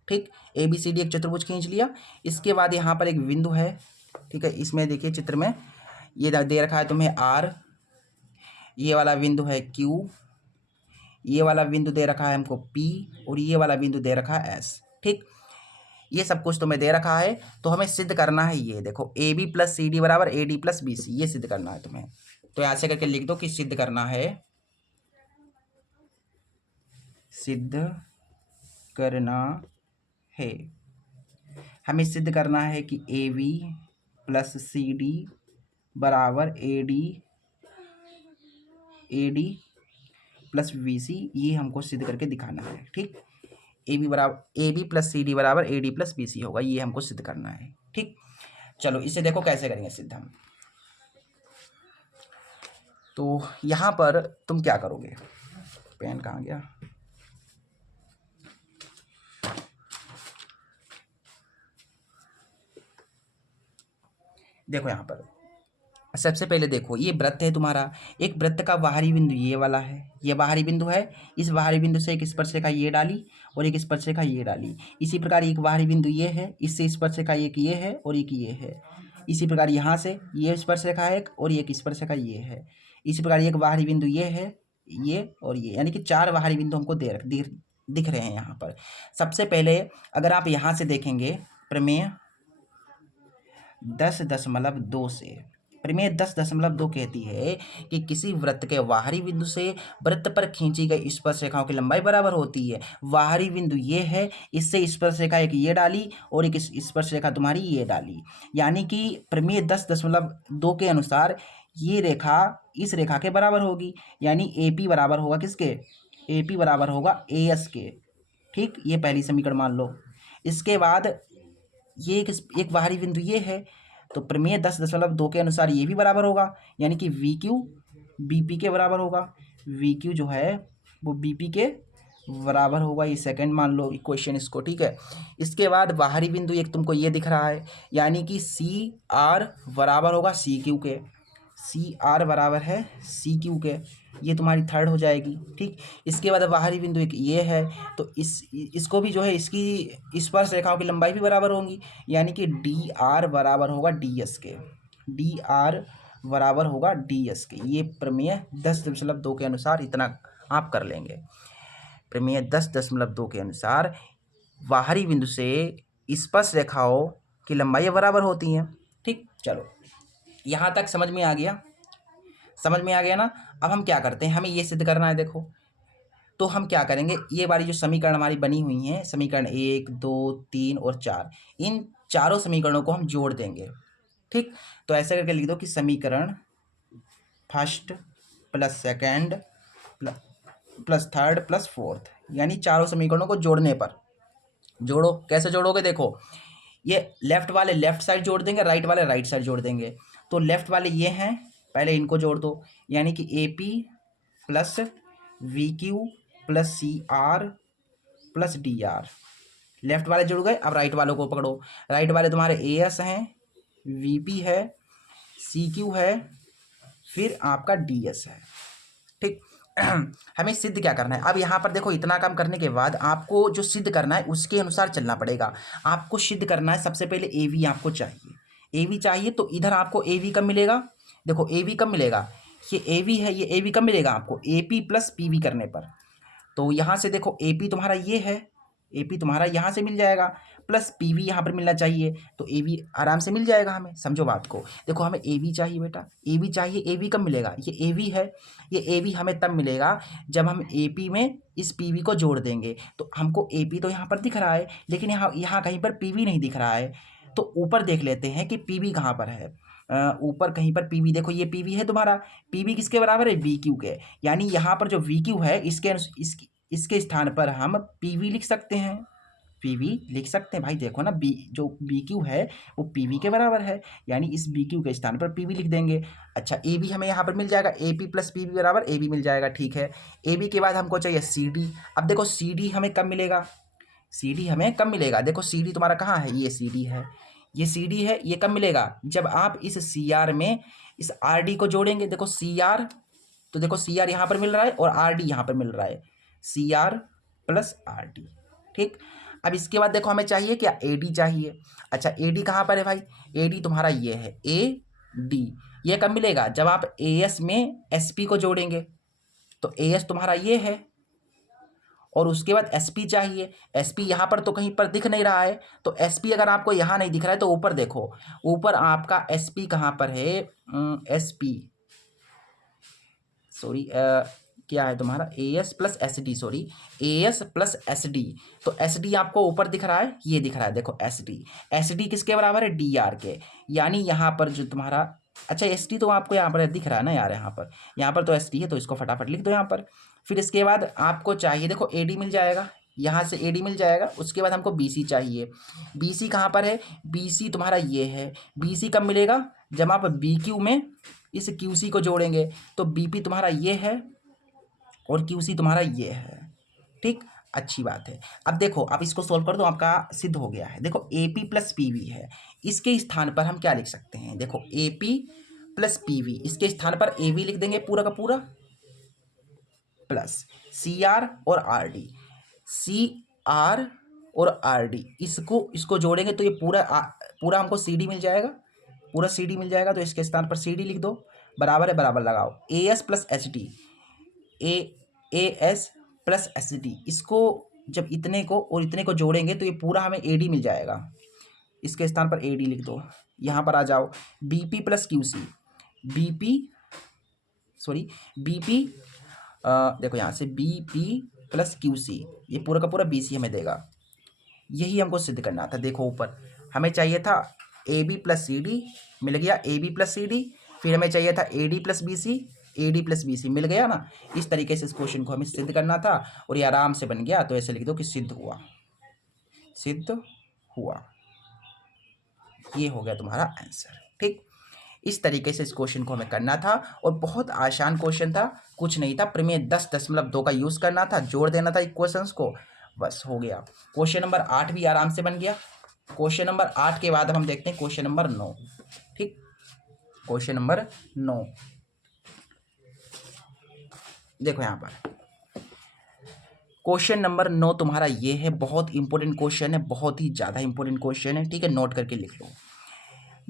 ठीक, ABCD एक चतुर्भुज खींच लिया। इसके बाद यहाँ पर एक बिंदु है। ठीक है, इसमें देखिए चित्र में ये दे रखा है तुम्हें R, ये वाला बिंदु है Q, ये वाला बिंदु दे रखा है हमको P, और ये वाला बिंदु दे रखा है S। ठीक, ये सब कुछ तुम्हें दे रखा है, तो हमें सिद्ध करना है ये देखो AB प्लस CD बराबर AD प्लस BC, ये सिद्ध करना है तुम्हें। तो ऐसे करके लिख दो कि सिद्ध करना है, सिद्ध करना है, हमें सिद्ध करना है कि AB प्लस CD बराबर AD प्लस BC, ये हमको सिद्ध करके दिखाना है। ठीक, AB प्लस CD बराबर AD प्लस BC होगा, ये हमको सिद्ध करना है। ठीक, चलो इसे देखो कैसे करेंगे सिद्ध हम। तो यहाँ पर तुम क्या करोगे, पेन कहाँ गया, देखो यहाँ पर सबसे पहले देखो ये वृत्त है तुम्हारा, एक वृत्त का बाहरी बिंदु ये वाला है, ये बाहरी बिंदु है। इस बाहरी बिंदु से एक स्पर्शरेखा ये डाली और एक स्पर्शरेखा ये डाली। इसी प्रकार एक बाहरी बिंदु ये है, इससे स्पर्शरेखा एक ये है और एक ये है। इसी प्रकार यहाँ से ये स्पर्शरेखा है एक और एक स्पर्शरेखा ये है। इसी प्रकार एक बाहरी बिंदु ये है, ये और ये, यानी कि 4 बाहरी बिंदु हमको दिख रहे हैं यहाँ पर। सबसे पहले अगर आप यहाँ से देखेंगे प्रमेय 10.2 से, प्रमेय 10.2 कहती है कि किसी वृत्त के बाहरी बिंदु से वृत्त पर खींची गई स्पर्श रेखाओं की लंबाई बराबर होती है। बाहरी बिंदु ये है, इससे स्पर्श रेखा एक ये डाली और एक स्पर्श रेखा तुम्हारी ये डाली, यानी कि प्रमेय 10.2 के अनुसार ये रेखा इस रेखा के बराबर होगी, यानी AP बराबर होगा किसके, AP बराबर होगा AS के। ठीक, ये पहली समीकरण मान लो। इसके बाद ये एक बाहरी बिंदु ये है, तो प्रमेय 10.2 के अनुसार ये भी बराबर होगा, यानी कि VQ BP के बराबर होगा। VQ जो है वो BP के बराबर होगा, ये सेकंड मान लो इक्वेशन इसको। ठीक है, इसके बाद बाहरी बिंदु एक तुमको ये दिख रहा है, यानी कि CR बराबर होगा CQ के। CR बराबर है CQ के, ये तुम्हारी थर्ड हो जाएगी। ठीक, इसके बाद बाहरी बिंदु एक ये है, तो इसको भी जो है इसकी स्पर्श रेखाओं की लंबाई भी बराबर होंगी, यानी कि DR बराबर होगा DS के। DR बराबर होगा DS के। ये प्रमेय 10.2 के अनुसार इतना आप कर लेंगे। प्रमेय 10.2 के अनुसार बाहरी बिंदु से स्पर्श रेखाओं की लंबाई बराबर होती हैं। ठीक, चलो यहाँ तक समझ में आ गया, समझ में आ गया ना। अब हम क्या करते हैं, हमें ये सिद्ध करना है। देखो, तो हम क्या करेंगे, ये वाली जो समीकरण हमारी बनी हुई हैं, समीकरण 1, 2, 3 और 4, इन चारों समीकरणों को हम जोड़ देंगे। ठीक, तो ऐसे करके लिख दो कि समीकरण first plus second plus third plus fourth, यानी चारों समीकरणों को जोड़ने पर, जोड़ो कैसे जोड़ोगे, देखो ये लेफ्ट वाले लेफ्ट साइड जोड़ देंगे, राइट वाले राइट साइड जोड़ देंगे। तो लेफ्ट वाले ये हैं, पहले इनको जोड़ दो, यानी कि AP plus VQ plus CR plus DR, left वाले जुड़ गए। अब राइट वालों को पकड़ो, राइट वाले तुम्हारे AS हैं, VP है, CQ है, फिर आपका DS है। ठीक, हमें सिद्ध क्या करना है, अब यहाँ पर देखो इतना काम करने के बाद आपको जो सिद्ध करना है उसके अनुसार चलना पड़ेगा। आपको सिद्ध करना है, सबसे पहले AV आपको चाहिए, AV चाहिए। तो इधर आपको AV कब मिलेगा, देखो AV कब मिलेगा, ये AV है, ये AV कब मिलेगा आपको, AP प्लस PV करने पर। तो यहाँ से देखो AP तुम्हारा ये है, AP तुम्हारा यहाँ से मिल जाएगा, प्लस PV यहाँ पर मिलना चाहिए, तो AV आराम से मिल जाएगा हमें। समझो बात को, देखो हमें AV चाहिए बेटा, AV चाहिए। AV कब मिलेगा, ये AV है, ये AV हमें तब मिलेगा जब हम AP में इस PV को जोड़ देंगे। तो हमको AP तो यहाँ पर दिख रहा है, लेकिन यहाँ कहीं पर PV नहीं दिख रहा है। तो ऊपर देख लेते हैं कि PV कहाँ पर है। ऊपर कहीं पर PV, देखो ये PV है तुम्हारा, PV किसके बराबर है, VQ के। यानी यहाँ पर जो VQ है इसके स्थान पर हम PV लिख सकते हैं, PV लिख सकते हैं भाई। देखो ना, जो BQ है वो PV के बराबर है, यानी इस BQ के स्थान पर PV लिख देंगे। अच्छा, AB हमें यहाँ पर मिल जाएगा, AP प्लस PV बराबर AB मिल जाएगा। ठीक है, AB के बाद हमको चाहिए CD। अब देखो CD हमें कब मिलेगा, CD हमें कब मिलेगा, देखो CD तुम्हारा कहाँ है, ये CD है, ये CD है, ये कब मिलेगा, जब आप इस CR में इस RD को जोड़ेंगे। देखो CR, तो देखो CR यहाँ पर मिल रहा है और RD यहाँ पर मिल रहा है, CR प्लस RD। ठीक, अब इसके बाद देखो हमें चाहिए क्या, AD चाहिए। अच्छा, AD कहाँ पर है भाई, AD तुम्हारा ये है AD, ये कब मिलेगा, जब आप AS में SP को जोड़ेंगे। तो AS तुम्हारा ये है, और उसके बाद SP चाहिए। SP यहाँ पर तो कहीं पर दिख नहीं रहा है, तो SP अगर आपको यहाँ नहीं दिख रहा है तो ऊपर देखो, ऊपर आपका SP कहाँ पर है, SP सॉरी क्या है तुम्हारा, AS plus SD, sorry AS plus SD। तो SD आपको ऊपर दिख रहा है, ये दिख रहा है, देखो SD किसके बराबर है, DR के। यानी यहाँ पर जो तुम्हारा, अच्छा SD तो आपको यहाँ पर दिख रहा है ना यार, यहाँ पर तो SD है, तो इसको फटाफट लिख दो यहाँ पर। फिर इसके बाद आपको चाहिए, देखो AD मिल जाएगा, यहाँ से AD मिल जाएगा। उसके बाद हमको BC चाहिए, BC कहाँ पर है, BC तुम्हारा ये है। BC कब मिलेगा, जब आप BQ में इस QC को जोड़ेंगे। तो BP तुम्हारा ये है और QC तुम्हारा ये है। ठीक, अच्छी बात है। अब देखो, आप इसको सोल्व कर दो, आपका सिद्ध हो गया है। देखो AP प्लस PV है, इसके स्थान पर हम क्या लिख सकते हैं, देखो AP प्लस PV, इसके स्थान पर AV लिख देंगे पूरा का पूरा, प्लस CR और RD, CR और RD, इसको जोड़ेंगे तो ये पूरा हमको CD मिल जाएगा, पूरा CD मिल जाएगा। तो इसके स्थान पर CD लिख दो, बराबर है, बराबर लगाओ, AS plus HD, AS plus SD, इसको जब इतने को और इतने को जोड़ेंगे तो ये पूरा हमें AD मिल जाएगा। इसके स्थान पर AD लिख दो, यहाँ पर आ जाओ, BP प्लस QC, बीपी देखो यहाँ से बीपी प्लस क्यूसी, ये पूरा का पूरा बीसी हमें देगा। यही हमको सिद्ध करना था। देखो ऊपर हमें चाहिए था A B plus C D, मिल गया A B plus C D. फिर हमें चाहिए था A D plus B C, A D plus B C, मिल गया ना। इस तरीके से इस क्वेश्चन को हमें सिद्ध करना था और ये आराम से बन गया। तो ऐसे लिख दो कि सिद्ध हुआ, सिद्ध हुआ। ये हो गया तुम्हारा आंसर। ठीक, इस तरीके से इस क्वेश्चन को हमें करना था और बहुत आसान क्वेश्चन था, कुछ नहीं था। प्रमेय 10.2 का यूज करना था, जोड़ देना था इक्वेशंस को, बस हो गया। क्वेश्चन नंबर 8 भी आराम से बन गया। क्वेश्चन नंबर 8 के बाद हम देखते हैं क्वेश्चन नंबर 9। ठीक, क्वेश्चन नंबर 9 देखो यहाँ पर क्वेश्चन नंबर 9 तुम्हारा ये है। बहुत इंपॉर्टेंट क्वेश्चन है, बहुत ही ज़्यादा इंपॉर्टेंट क्वेश्चन है। ठीक है, नोट करके लिख लो।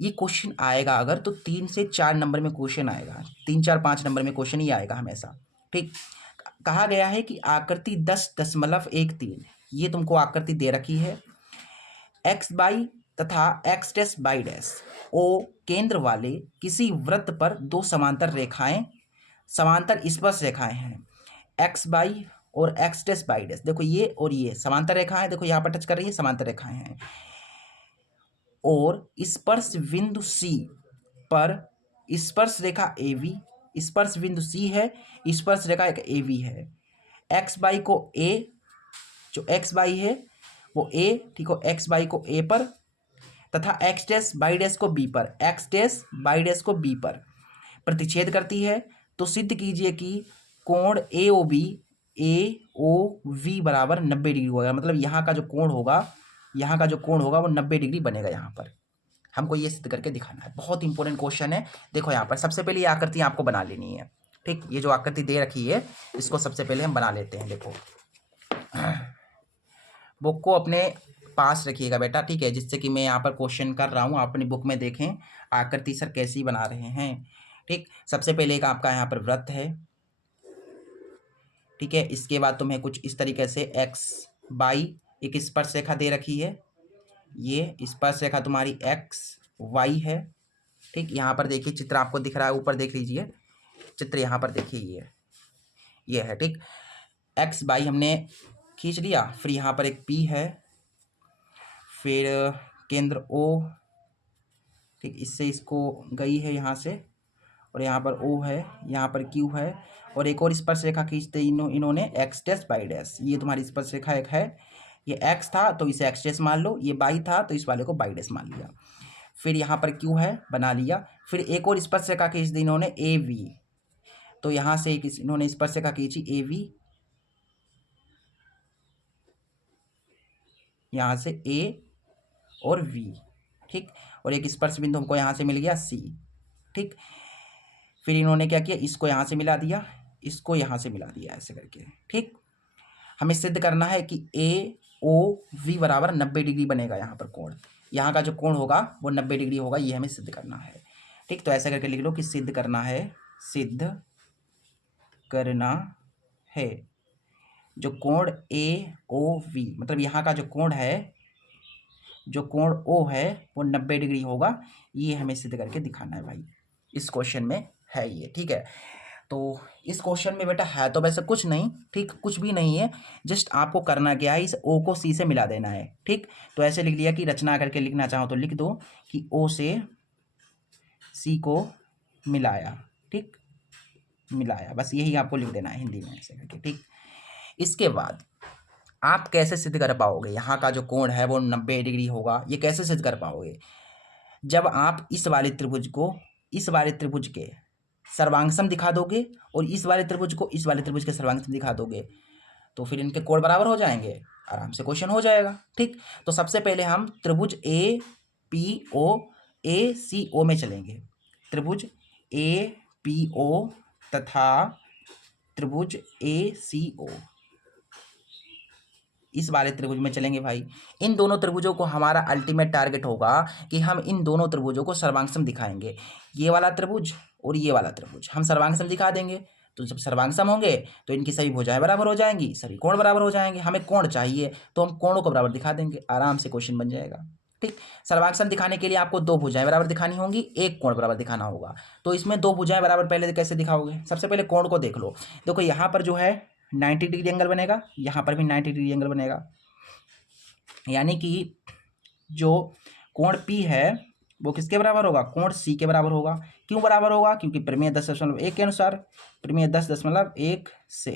ये क्वेश्चन आएगा अगर तो 3 से 4 नंबर में क्वेश्चन आएगा, 3, 4, 5 नंबर में क्वेश्चन ही आएगा हमेशा। ठीक, कहा गया है कि आकृति 10.13, ये तुमको आकृति दे रखी है। एक्स बाई तथा X dash Y dash O केंद्र वाले किसी वृत्त पर दो समांतर रेखाएं, समांतर स्पर्श रेखाएं हैं। एक्स बाई और एक्स डैश बाई डैश, देखो ये और ये समांतर रेखाएं, देखो यहाँ पर टच कर रही है, समांतर रेखाएं हैं। और स्पर्श बिंदु सी पर स्पर्श रेखा ए वी, स्पर्श बिंदु सी है, स्पर्श रेखा एक ए वी है। एक्स बाई को ए, जो एक्स बाई है वो ए, ठीक हो, एक्स बाई को ए पर तथा एक्स डैश बाई डैश को बी पर, एक्स डैश बाई डैश को बी पर प्रतिच्छेद करती है। तो सिद्ध कीजिए कि कोण ए ओ वी बराबर 90 डिग्री होगा। मतलब यहाँ का जो कोण होगा, यहाँ का जो कोण होगा वो 90 डिग्री बनेगा। यहाँ पर हमको ये सिद्ध करके दिखाना है। बहुत इंपॉर्टेंट क्वेश्चन है। देखो यहाँ पर सबसे पहले ये आकृति आपको बना लेनी है। ठीक, ये जो आकृति दे रखी है इसको सबसे पहले हम बना लेते हैं। देखो बुक को अपने पास रखिएगा बेटा, ठीक है, जिससे कि मैं यहाँ पर क्वेश्चन कर रहा हूँ आप अपनी बुक में देखें आकृति सर कैसी बना रहे हैं। ठीक, सबसे पहले एक आपका यहाँ पर वृत्त है। ठीक है, इसके बाद तुम्हें कुछ इस तरीके से एक्स बाई एक स्पर्श रेखा दे रखी है। ये स्पर्श रेखा तुम्हारी एक्स वाई है। ठीक, यहाँ पर देखिए चित्र आपको दिख रहा है, ऊपर देख लीजिए चित्र, यहाँ पर देखिए ये है। ठीक, एक्स बाई हमने खींच लिया। फिर यहाँ पर एक पी है, फिर केंद्र ओ, ठीक, इससे इसको गई है यहाँ से, और यहाँ पर ओ है, यहाँ पर क्यू है, और एक और स्पर्श रेखा खींचते इन्होंने एक्स डैश बाई डैश। ये तुम्हारी स्पर्श रेखा एक है, ये एक्स था तो इसे एक्स डैश मान लो, ये बाई था तो इस वाले को बाई डैश मान लिया। फिर यहाँ पर क्यू है, बना लिया। फिर एक और स्पर्श रेखा खींच दी इन्होंने ए वी, तो यहाँ से एक इन्होंने स्पर्श रेखा खींची ए वी, यहाँ से ए और वी। ठीक, और एक स्पर्श बिंदु हमको यहाँ से मिल गया सी। ठीक, फिर इन्होंने क्या किया, इसको यहाँ से मिला दिया, इसको यहाँ से मिला दिया, ऐसे करके। ठीक, हमें सिद्ध करना है कि ए ओ वी बराबर 90 डिग्री बनेगा। यहाँ पर कोण, यहाँ का जो कोण होगा वो 90 डिग्री होगा, ये हमें सिद्ध करना है। ठीक, तो ऐसे करके लिख लो कि सिद्ध करना है, सिद्ध करना है जो कोण ए ओ वी, मतलब यहाँ का जो कोण है, जो कोण ओ है वो 90 डिग्री होगा। ये हमें सिद्ध करके दिखाना है भाई, इस क्वेश्चन में है ये। ठीक है, तो इस क्वेश्चन में बेटा है तो वैसे कुछ नहीं, ठीक, कुछ भी नहीं है, जस्ट आपको करना क्या है, इस ओ को सी से मिला देना है। ठीक, तो ऐसे लिख लिया कि रचना करके लिखना चाहो तो लिख दो कि ओ से सी को मिलाया। ठीक, मिलाया, बस यही आपको लिख देना है हिंदी में ऐसे करके। ठीक, इसके बाद आप कैसे सिद्ध कर पाओगे यहाँ का जो कोण है वो 90 डिग्री होगा, ये कैसे सिद्ध कर पाओगे? जब आप इस वाले त्रिभुज को इस वाले त्रिभुज के सर्वांगसम दिखा दोगे और इस वाले त्रिभुज को इस वाले त्रिभुज के सर्वांगसम दिखा दोगे, तो फिर इनके कोण बराबर हो जाएंगे, आराम से क्वेश्चन हो जाएगा। ठीक, तो सबसे पहले हम त्रिभुज ए पी ओ ए सी ओ में चलेंगे। त्रिभुज ए पी ओ तथा त्रिभुज ए सी ओ, इस वाले त्रिभुज में चलेंगे भाई। इन दोनों त्रिभुजों को हमारा अल्टीमेट टारगेट होगा कि हम इन दोनों त्रिभुजों को सर्वांगसम दिखाएंगे। ये वाला त्रिभुज और ये वाला त्रिभुज हम सर्वांगसम दिखा देंगे, तो जब सर्वांगसम होंगे तो इनकी सभी भुजाएं बराबर हो जाएंगी, सभी कोण बराबर हो जाएंगे। हमें कोण चाहिए तो हम कोणों को बराबर दिखा देंगे, आराम से क्वेश्चन बन जाएगा। ठीक। सर्वांग दिखाने के लिए आपको दो भुजाएं बराबर दिखानी होंगी, एक कोण बराबर दिखाना होगा। तो इसमें दो भुजाएं बराबर पहले कैसे दिखाओगे? सबसे पहले कोण को देख लो। देखो यहाँ पर जो है 90 डिग्री एंगल बनेगा, यहाँ पर भी 90 डिग्री एंगल बनेगा, यानी कि जो कोण P है वो किसके बराबर होगा? कोण C के बराबर होगा। क्यों बराबर होगा? क्योंकि प्रमेय 10.1 के अनुसार, प्रमेय 10.1 से,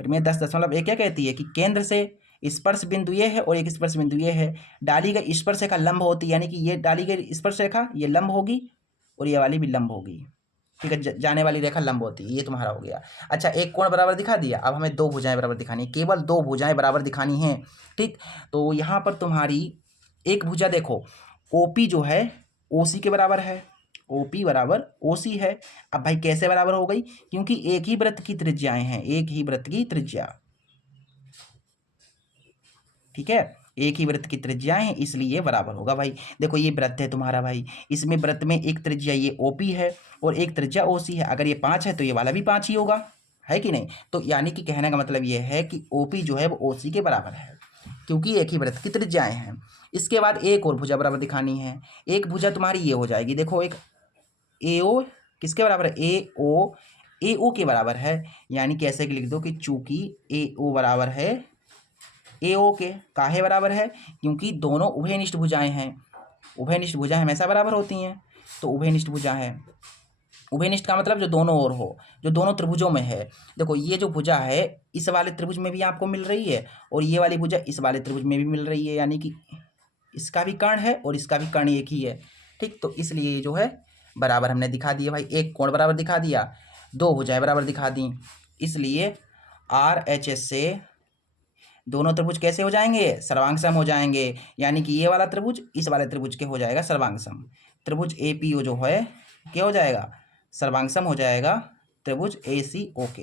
प्रमेय 10.1 क्या कहती है कि केंद्र से स्पर्श बिंदु ये है और एक स्पर्श बिंदु ये है, डाली गई स्पर्श रेखा लंब होती है, यानी कि ये डाली गई स्पर्श रेखा ये लंब होगी और ये वाली भी लंब होगी, ठीक है, जाने वाली रेखा लंब होती है। ये तुम्हारा हो गया। अच्छा, एक कोण बराबर दिखा दिया, अब हमें दो भुजाएं बराबर दिखानी है, केवल दो भुजाएं बराबर दिखानी है, ठीक। तो यहाँ पर तुम्हारी एक भुजा देखो OP जो है OC के बराबर है, OP बराबर OC है। अब भाई कैसे बराबर हो गई? क्योंकि एक ही वृत्त की त्रिज्याएं हैं, एक ही वृत्त की त्रिज्या, ठीक है, एक ही वृत्त की त्रिज्याएं हैं, इसलिए बराबर होगा भाई। देखो ये वृत्त है तुम्हारा भाई, इसमें वृत्त में एक त्रिज्या ये OP है और एक त्रिज्या OC है। अगर ये 5 है तो ये वाला भी 5 ही होगा, है कि नहीं? तो यानी कि कहने का मतलब ये है कि OP जो है वो OC के बराबर है, क्योंकि एक ही वृत्त की त्रिज्याएं हैं। इसके बाद एक और भुजा बराबर दिखानी है। एक भुजा तुम्हारी ये हो जाएगी, देखो एक AO किसके बराबर है? AO के बराबर है, यानी कि ऐसे लिख दो कि चूंकि AO बराबर है AO के, काहे बराबर है? क्योंकि दोनों उभयनिष्ठ भुजाएं हैं, उभयनिष्ठ भुजाएं हमेशा बराबर होती हैं, तो उभयनिष्ठ भुजा है। उभयनिष्ठ का मतलब जो दोनों ओर हो, जो दोनों त्रिभुजों में है। देखो ये जो भुजा है इस वाले त्रिभुज में भी आपको मिल रही है और ये वाली भुजा इस वाले त्रिभुज में भी मिल रही है, यानी कि इसका भी कर्ण है और इसका भी कर्ण एक ही है, ठीक। तो इसलिए ये जो है बराबर हमने दिखा दिया भाई, एक कोण बराबर दिखा दिया, दो भुजाएं बराबर दिखा दी, इसलिए RHS से दोनों त्रिभुज कैसे हो जाएंगे? सर्वांगसम हो जाएंगे, यानी कि ये वाला त्रिभुज इस वाले त्रिभुज के हो जाएगा सर्वांगसम। त्रिभुज APO जो है क्या हो जाएगा? सर्वांगसम हो जाएगा त्रिभुज ACO के।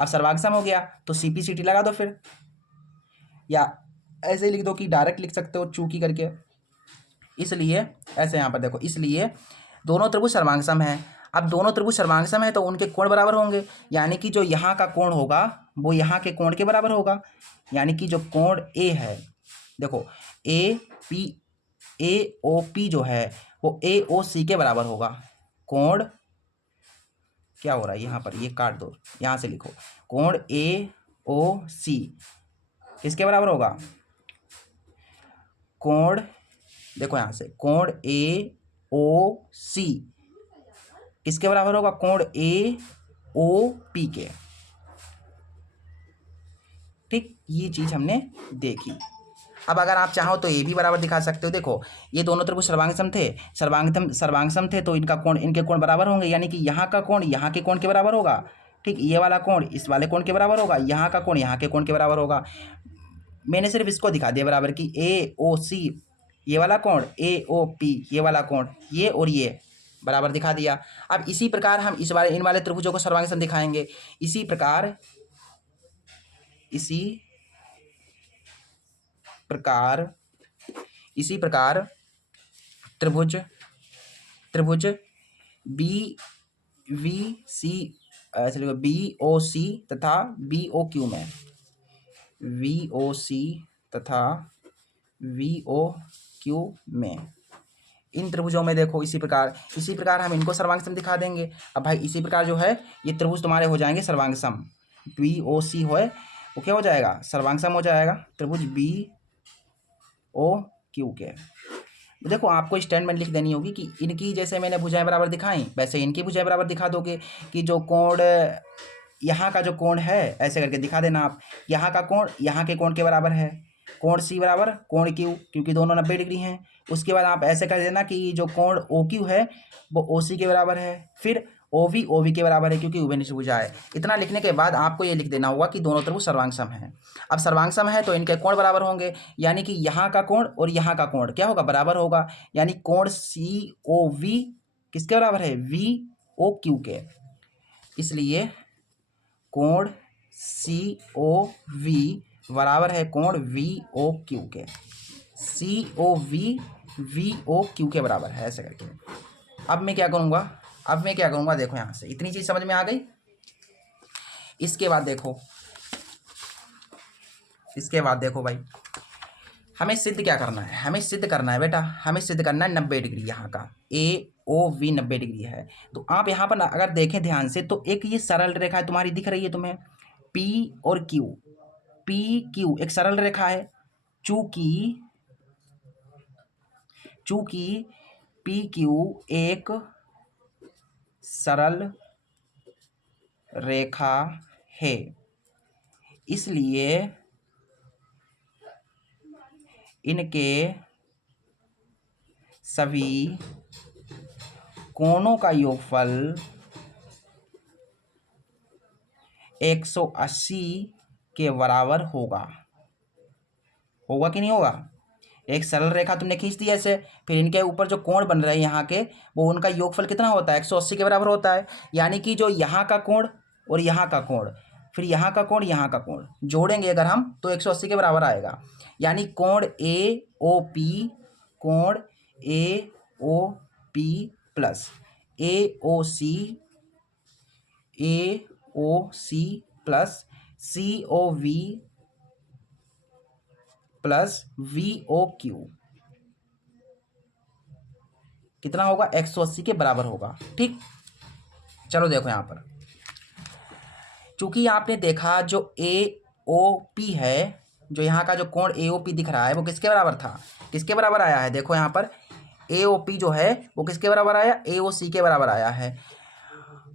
अब सर्वांगसम हो गया तो CPCT लगा दो फिर, या ऐसे ही लिख दो कि डायरेक्ट लिख सकते हो चूकी करके। इसलिए ऐसे यहाँ पर देखो, इसलिए दोनों त्रिभुज सर्वांगसम है। अब दोनों त्रिभुज सर्वांगसम है तो उनके कोण बराबर होंगे, यानी कि जो यहाँ का कोण होगा वो यहाँ के कोण के बराबर होगा, यानी कि जो कोण A है, देखो AOP जो है वो AOC के बराबर होगा। कोण क्या हो रहा है यहाँ पर, ये काट दो, यहाँ से लिखो, कोण AOC किसके बराबर होगा? कोण देखो यहाँ से, कोण AOC किसके बराबर होगा? कोण AOP के, ठीक। ये चीज हमने देखी। अब अगर आप चाहो तो ये भी बराबर दिखा सकते हो। देखो ये दोनों त्रिभुज सर्वांगसम थे, सर्वांगसम थे तो इनका कोण, इनके कोण बराबर होंगे, यानी कि यहाँ का कोण यहाँ के कोण के बराबर होगा, ठीक। ये वाला कोण इस वाले कोण के बराबर होगा, यहाँ का कोण यहाँ के कोण के बराबर होगा। मैंने सिर्फ इसको दिखा दिया बराबर कि AOC ये वाला कोण, AOP ये वाला कोण, ये और ये बराबर दिखा दिया। अब इसी प्रकार हम इस वाले इन वाले त्रिभुजों को सर्वांगसम दिखाएंगे। इसी प्रकार त्रिभुज BVC ऐसे लिखो, BOC तथा BOQ में, VOC तथा VOQ में, इन त्रिभुजों में देखो इसी प्रकार हम इनको सर्वांगसम दिखा देंगे। अब भाई इसी प्रकार जो है ये त्रिभुज तुम्हारे हो जाएंगे सर्वांगसम, BOC हो वो क्या हो जाएगा? सर्वांगसम हो जाएगा त्रिभुज BOQ के। देखो आपको स्टेटमेंट लिख देनी होगी कि इनकी जैसे मैंने भुजाएं बराबर दिखाई वैसे इनकी भुजाएं बराबर दिखा दोगे, कि जो कोण यहाँ का जो कोण है ऐसे करके दिखा देना आप, यहाँ का कोण यहाँ के कोण के बराबर है, कोण C बराबर कोण Q, क्योंकि दोनों 90 डिग्री हैं। उसके बाद आप ऐसे कर देना कि जो कोण OQ है वो OC के बराबर है, फिर OV के बराबर है क्योंकि उभयनिष्ठ भुजा है। इतना लिखने के बाद आपको ये लिख देना होगा कि दोनों त्रिभुज सर्वांगसम है। अब सर्वांगसम है तो इनके कोण बराबर होंगे, यानी कि यहाँ का कोण और यहाँ का कोण क्या होगा? बराबर होगा, यानी कोण COV किसके बराबर है? VOQ के। इसलिए कोण COV बराबर है कोण VOQ के, COV VOQ के बराबर है, ऐसे करके। अब मैं क्या करूँगा, देखो यहाँ से इतनी चीज समझ में आ गई। इसके बाद देखो भाई, हमें सिद्ध क्या करना है, हमें सिद्ध करना है बेटा, हमें सिद्ध करना है 90 डिग्री यहाँ का, AOV 90 डिग्री है। तो आप यहाँ पर अगर देखें ध्यान से तो एक ये सरल रेखा है तुम्हारी, दिख रही है तुम्हें, P और Q, PQ एक सरल रेखा है। चूंकि PQ एक सरल रेखा है, इसलिए इनके सभी कोणों का योगफल 180 के बराबर होगा। होगा कि नहीं होगा? एक सरल रेखा तुमने खींच दी ऐसे, फिर इनके ऊपर जो कोण बन रहे हैं यहाँ के, वो उनका योगफल कितना होता है, 180 के बराबर होता है। यानी कि जो यहाँ का कोण और यहाँ का कोण, फिर यहाँ का कोण, यहाँ का कोण जोड़ेंगे अगर हम तो 180 के बराबर आएगा। यानी कोण AOP, कोण AOP plus AOC plus COV plus VOQ कितना होगा, 180 के बराबर होगा। ठीक, चलो देखो यहाँ पर, चूंकि आपने देखा जो AOP है, जो यहाँ का जो कोण AOP दिख रहा है वो किसके बराबर था, किसके बराबर आया है, देखो यहाँ पर AOP जो है वो किसके बराबर आया, AOC के बराबर आया है।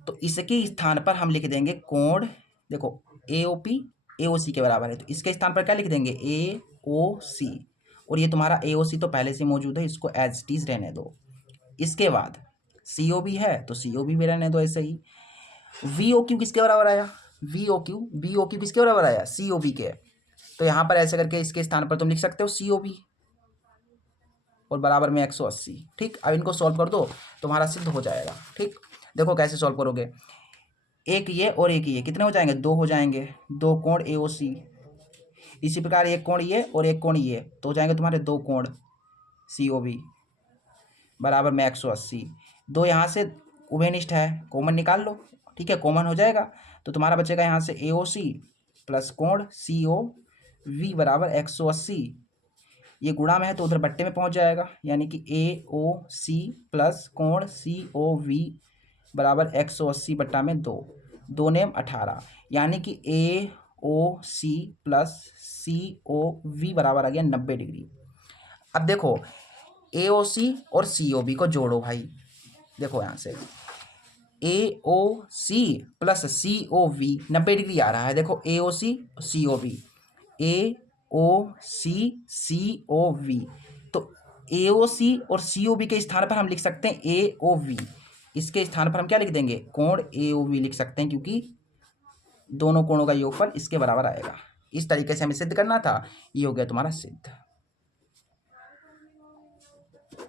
तो इसके स्थान पर हम लिख देंगे कोण, देखो AOP AOC के बराबर है, तो इसके स्थान पर क्या लिख देंगे, AOC, और ये तुम्हारा AOC तो पहले से मौजूद है, इसको एज इट इज रहने दो। इसके बाद COB है तो COB भी रहने दो ऐसे ही। VOQ किसके बराबर आया, VOQ किसके बराबर आया, COB के, तो यहाँ पर ऐसे करके इसके स्थान पर तुम लिख सकते हो COB और बराबर में 180। ठीक, अब इनको सॉल्व कर दो, तुम्हारा सिद्ध हो जाएगा। ठीक, देखो कैसे सॉल्व करोगे, एक ये और एक ये कितने हो जाएंगे, 2 हो जाएंगे, 2 कोण AOC, इसी प्रकार एक कोण ये और एक कोण ये, तो हो जाएंगे तुम्हारे 2 कोण COB बराबर में 180। 2 यहाँ से उभयनिष्ठ है, कॉमन निकाल लो। ठीक है, कॉमन हो जाएगा तो तुम्हारा बचेगा यहाँ से AOC प्लस कोण COV बराबर 180। ये गुणा में है तो उधर बट्टे में पहुँच जाएगा, यानी कि AOC प्लस कोण COV बराबर 180 बट्टा में 2, 2 नेम 18, यानी कि AOC प्लस COV बराबर आ गया 90 डिग्री। अब देखो AOC और COV को जोड़ो भाई, देखो यहाँ से AOC प्लस COV 90 डिग्री आ रहा है, देखो AOC COV, AOC COV, तो AOC और COV के स्थान पर हम लिख सकते हैं AOV, इसके स्थान पर हम क्या लिख देंगे, कोण AOV लिख सकते हैं, क्योंकि दोनों कोणों का योगफल इसके बराबर आएगा। इस तरीके से हमें सिद्ध करना था, ये हो गया तुम्हारा सिद्ध।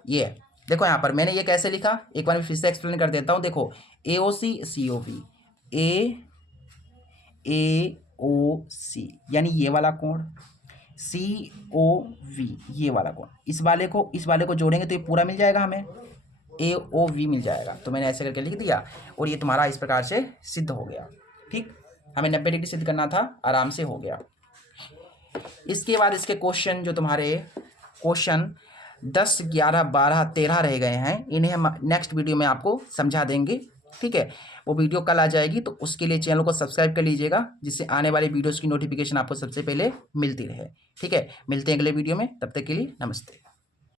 ये देखो यहाँ पर मैंने ये कैसे लिखा, एक बार मैं फिर से एक्सप्लेन कर देता हूँ। देखो AOC COV, AOC यानी ये वाला कोण, COV ये वाला कोण, इस वाले को जोड़ेंगे तो ये पूरा मिल जाएगा, हमें AOV मिल जाएगा। तो मैंने ऐसे करके लिख दिया और ये तुम्हारा इस प्रकार से सिद्ध हो गया। ठीक, हमें 90 डिग्री सिद्ध करना था, आराम से हो गया। इसके बाद इसके क्वेश्चन जो तुम्हारे क्वेश्चन 10, 11, 12, 13 रह गए हैं, इन्हें हम नेक्स्ट वीडियो में आपको समझा देंगे। ठीक है, वो वीडियो कल आ जाएगी, तो उसके लिए चैनल को सब्सक्राइब कर लीजिएगा, जिससे आने वाले वीडियोस की नोटिफिकेशन आपको सबसे पहले मिलती रहे। ठीक है, मिलते हैं अगले वीडियो में, तब तक के लिए नमस्ते।